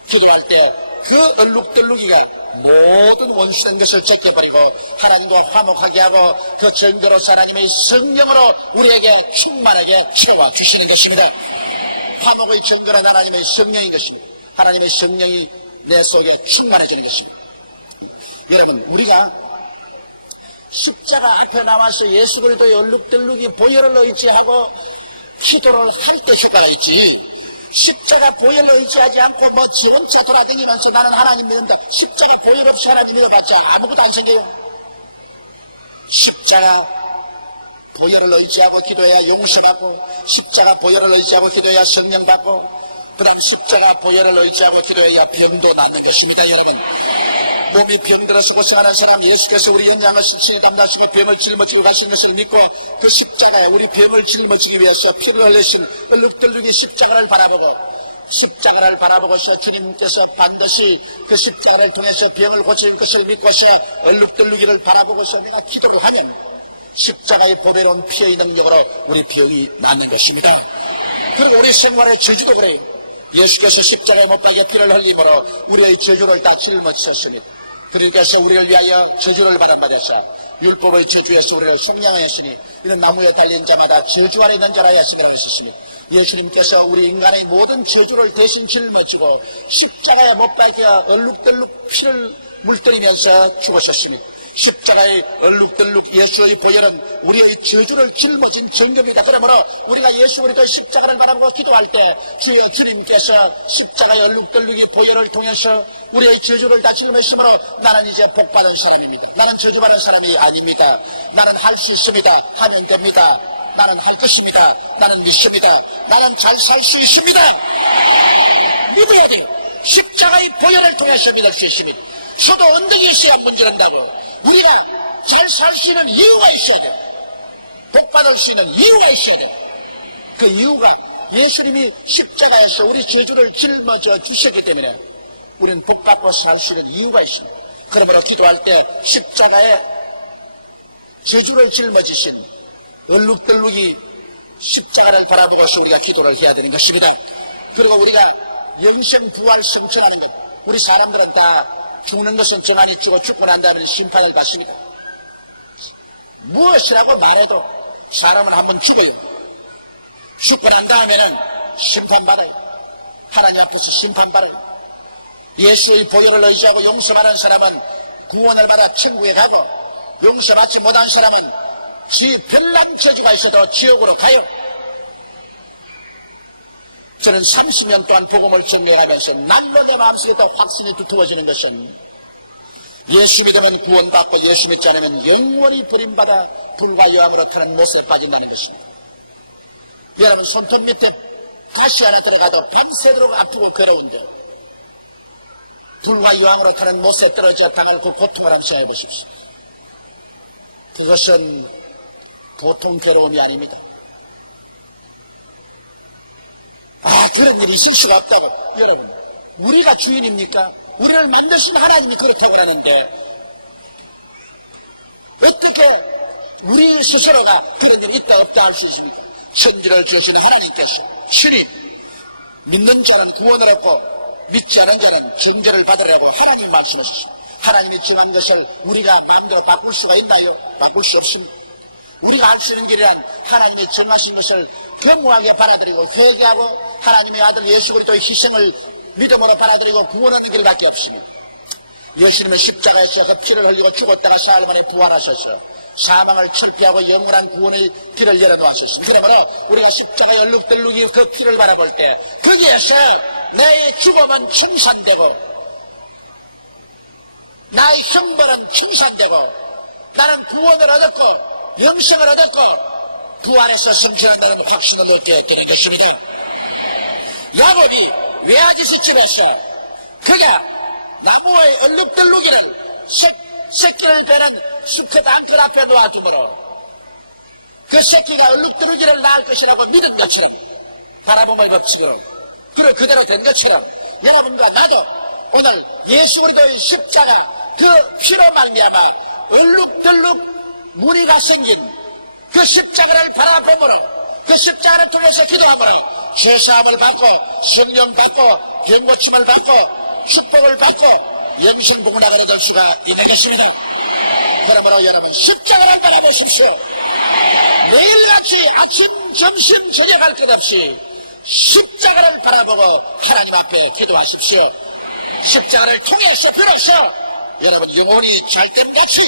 기도할 때 그 얼룩들룩이가 모든 원수된 것을 제껴버리고 하나님과 화목하게 하고 그 증거로서 하나님의 성령으로 우리에게 충만하게 채워주시는 것입니다. 화목의 증거는 하나님의 성령인 것입니다. 하나님의 성령이 내 속에 충만해지는 것입니다. 여러분 우리가 십자가 앞에 나와서 예수 그리스도의 얼룩덜룩이 보혈을 의지하고 기도를 할 때 효과가 있지, 십자가 보혈을 의지하지 않고 뭐 지원차 돌아다니면서 나는 하나님 믿는다, 십자가 보혈 없이 하나님 믿어봤자 아무것도 안 생겨요. 십자가 보혈을 의지하고 기도해야 용서하고, 십자가 보혈을 의지하고 기도해야 성령 받고, 그 다음 십자가 보혈을 의지하고 기도해야 병도 낫는 것입니다. 여러분 몸이 병들어서 고생하는 사람, 예수께서 우리 연장을 십시에 감당하시고 병을 짊어지고 가신 것을 믿고 그 십자가에 우리 병을 짊어지기 위해서 피를 흘리신 얼룩덜룩이 십자가를 바라보고서 주님께서 반드시 그 십자가를 통해서 병을 고치는 것을 믿고서 얼룩덜룩이를 바라보고서 우리가 기도를 하면 십자가의 보배로운 피의 능력으로 우리 병이 낫는 것입니다. 그럼 우리 생활의 저주도 그래요. 예수께서 십자가에 못 박혀 피를 흘림으로 우리의 저주를 다 짊어지셨으니, 그러니까서 우리를 위하여 저주를 받아서 율법의 저주에서 우리를 생명하였으니 이는 나무에 달린 자마다 저주 안에 있는 자라 하시기를 하셨으니, 예수님께서 우리 인간의 모든 저주를 대신 짊어지고 십자가에 못 박혀 얼룩덜룩 피를 물들이면서 죽으셨으니, 십자가의 얼룩덜룩 예수의 보혈은 우리의 저주를 짊어진 정금이다. 그러므로 우리가 예수 그리스도의 십자가를 바라보고 기도할 때 주여 주님께서 십자가의 얼룩덜룩이 보혈을 통해서 우리의 저주를 다 짊으심으로 나는 이제 복받은 사람입니다. 나는 저주받은 사람이 아닙니다. 나는 할 수 있습니다. 하면 됩니다. 나는 할 것입니다. 나는 믿습니다. 나는 잘 살 수 있습니다. 믿어야 돼요. 십자가의 보혈을 통해서 믿을 수 있습니다. 저도 언덕이 있어야 문제된다고. 우리가 잘 살 수 있는 이유가 있어야 돼요. 복받을 수 있는 이유가 있어야 돼요. 그 이유가 예수님이 십자가에서 우리 저주를 짊어져 주셨기 때문에 우리는 복받고 살 수 있는 이유가 있습니다. 그러므로 기도할 때 십자가에 저주를 짊어지신 얼룩덜룩이 십자가를 바라보고서 우리가 기도를 해야 되는 것입니다. 그리고 우리가 영생 부활 성전하는 것, 우리 사람들은 다 죽는 것은 저만이 죽어 죽고 난다는 심판을 받습니다. 무엇이라고 말해도 사람은 한번 죽어요. 죽고 난 다음에는 심판받아요. 하나님 앞에서 심판받아요. 예수의 보혈을 의지하고 용서하는 사람은 구원을 받아 천국에 가고 용서받지 못한 사람은 지 별난 처지가 있어도 지옥으로 가요. 저는 30년 동안 복음을 전개하면서 날로 내 마음속에 더 확신이 두터워지는 것은 예수 믿으면 구원받고 예수 믿지 않으면 영원히 버림받아 불과 여함으로 타는 못에 빠진다는 것입니다. 여러분 손톱 밑에 가시 안에 들어가도 밤새도록 아프고 괴로운데 불과 여함으로 타는 못에 떨어져 당할 그 고통을 한번 생각해 보십시오. 그것은 보통 괴로움이 아닙니다. 그런 일이 있을 수가 없다고. 여러분 우리가 주인입니까? 우리를 만드신 하나님이 그렇다고 하는데 어떻게 우리 스스로가 그런 일이 있다 없다 할 수 있습니까? 천지를 주신 하나님께서 신이 믿는 자는 구원을 얻고 믿지 않은 자는 정죄를 받으라고 하나님이 말씀하셨습니다. 하나님이 정한 것을 우리가 마음대로 바꿀 수가 있나요? 바꿀 수 없습니다. 우리가 할 수 있는 길이란 하나님이 정하신 것을 겸허하게 받아들이고 회개하고 하나님의 아들 예수 그리스도의 희생을 믿음으로 받아들이고 구원하는 길밖에 없습니다. 예수님은 십자가에서 껍질을 흘리고 죽었다가 사흘 만에 부활하셔서 사망을 철폐하고 영원한 구원의 길을 열어놓으셨습니다. 그러므로 우리가 십자가에 얼룩덜룩이 그 피를 바라볼 때 거기에서 나의 죽음은 청산되고 나의 형벌은 청산되고 나는 구원을 얻었고 영생을 얻었고 부활해서 승천한다는 확신을 얻게 되는 것입니다. 야곱이 외아지 시집에서 그가 나무의 얼룩덜룩이를 새끼를 베는 숲의 남편 앞에 놓아주므로 그 새끼가 얼룩덜룩이를 낳을 것이라고 믿은 것처럼 바라봄의 법칙으로 그를 그대로 된 것처럼 여러분과 나도 오늘 예수 그리스도의 십자가 그 피로 말미암아 얼룩덜룩 무늬가 생긴 그 십자가를 바라보므로 그 십자가를 통해서 기도하므로 죄사함을 받고 성령 받고 견고침을 받고 축복을 받고 영생복을 얻을 수가 있겠습니다. 그러므로 여러분 십자가를 바라보십시오. 매일같이 아침 점심 저녁할 것 없이 십자가를 바라보고 하나님 앞에 기도하십시오. 십자가를 통해서 비로소 여러분 영혼이 잘된 것이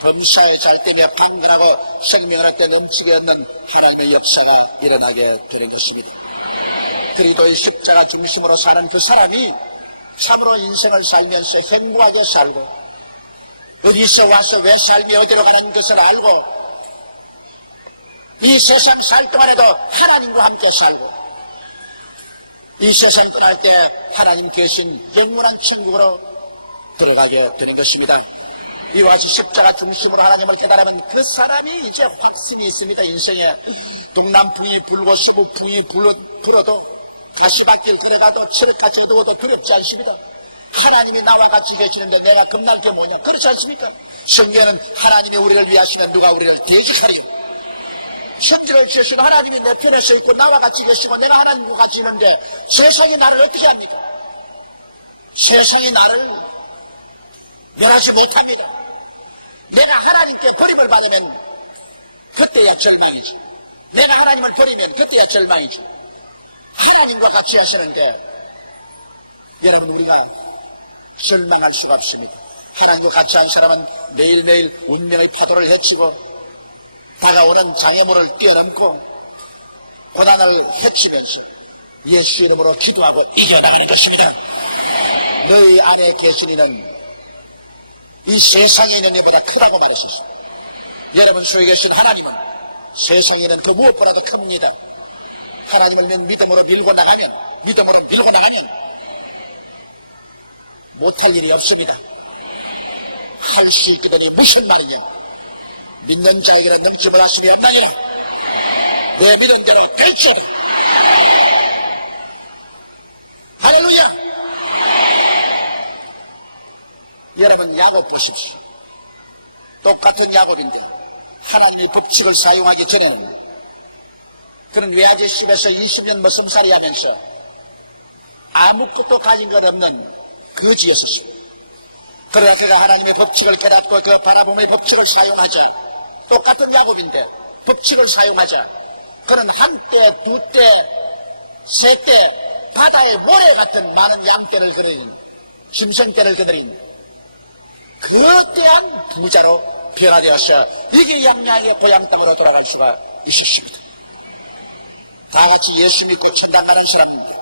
범사에 잘되게 판단하고 생명을 얻게 넘치게 얻는 하나님의 역사가 일어나게 되는 것입니다. 그리스도의 십자가 중심으로 사는 그 사람이 참으로 인생을 살면서 행복하게 살고 어디서 와서 왜 삶이 어디로 가는 것을 알고 이 세상 살 동안에도 하나님과 함께 살고 이 세상에 떠날 때 하나님 계신 영원한 천국으로 들어가게 되는 것입니다. 이와 같이 십자가 중심으로 하나님을 깨달으면 그 사람이 이제 확신이 있습니다. 인생에 동남풍이 불고 서북풍이 불어도 가시밭길 걸어가도 철까지 누워도 두렵지 않습니다. 하나님이 나와 같이 계시는데 내가 겁날 게 뭐냐? 그렇지 않습니까? 성경은 하나님이 우리를 위하시면 누가 우리를 대주사리요. 천지를 주시고 하나님이 내 편에 서 있고 나와 같이 계시고 내가 하나님과 같이 있는데 세상이 나를 어떻게 합니까? 세상이 나를 면하지 못합니다. 내가 하나님께 버림을 받으면 그때야 절망이지. 내가 하나님을 버리면 그때야 절망이지. 하나님과 같이 하시는데 여러분 우리가 절망할 수가 없습니다. 하나님과 같이 한 사람은 매일매일 운명의 파도를 헤치고 다가오는 장애물을 뛰어넘고 고난을 헤치면서 예수 이름으로 기도하고 이겨나가는 것입니다. 너희 안에 계신 이는 이 세상에 있는 일보다 크다고 말했었습니다. 여러분 속에 계신 하나님은 세상에 있는 그 무엇보다도 큽니다. 하나님을 믿음으로 밀고 나가면 못할 일이 없습니다. 할 수 있거든요. 무슨 말이냐? 믿는 자에게는 능력을 하시며 없나니라. 내 믿은 대로 될지어다. 할렐루야. 여러분 야곱 보십시오. 똑같은 야곱인데 하나님의 법칙을 사용하기 전에 그는 외아지 집에서 20년 머슴살이 하면서 아무것도 가진 것 없는 거지였습니다. 그러나 그가 하나님의 법칙을 깨닫고 그 바라봄의 법칙을 사용하자. 똑같은 야곱인데 법칙을 사용하자. 그는 한때, 두때, 세때 바다의 모래 같은 많은 양떼를 그린 짐승떼를 그린 거대한 부자로 변화되었어요. 이게 양양의 고향 땅으로 돌아갈 수가 있었습니다. 다 같이 예수 믿고 천당 가는 사람인데,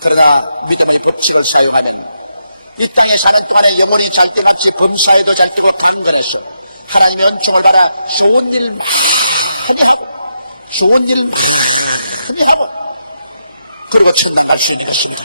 그러나 믿음의 법칙을 사용하면 이 땅에 사는 동안에 영혼이 잘때마치 범사에도 잘되고 강건해서 하나님의 은총을 받아 좋은 일 많이 하고 그리고 천당 갈 수 있는 것입니다.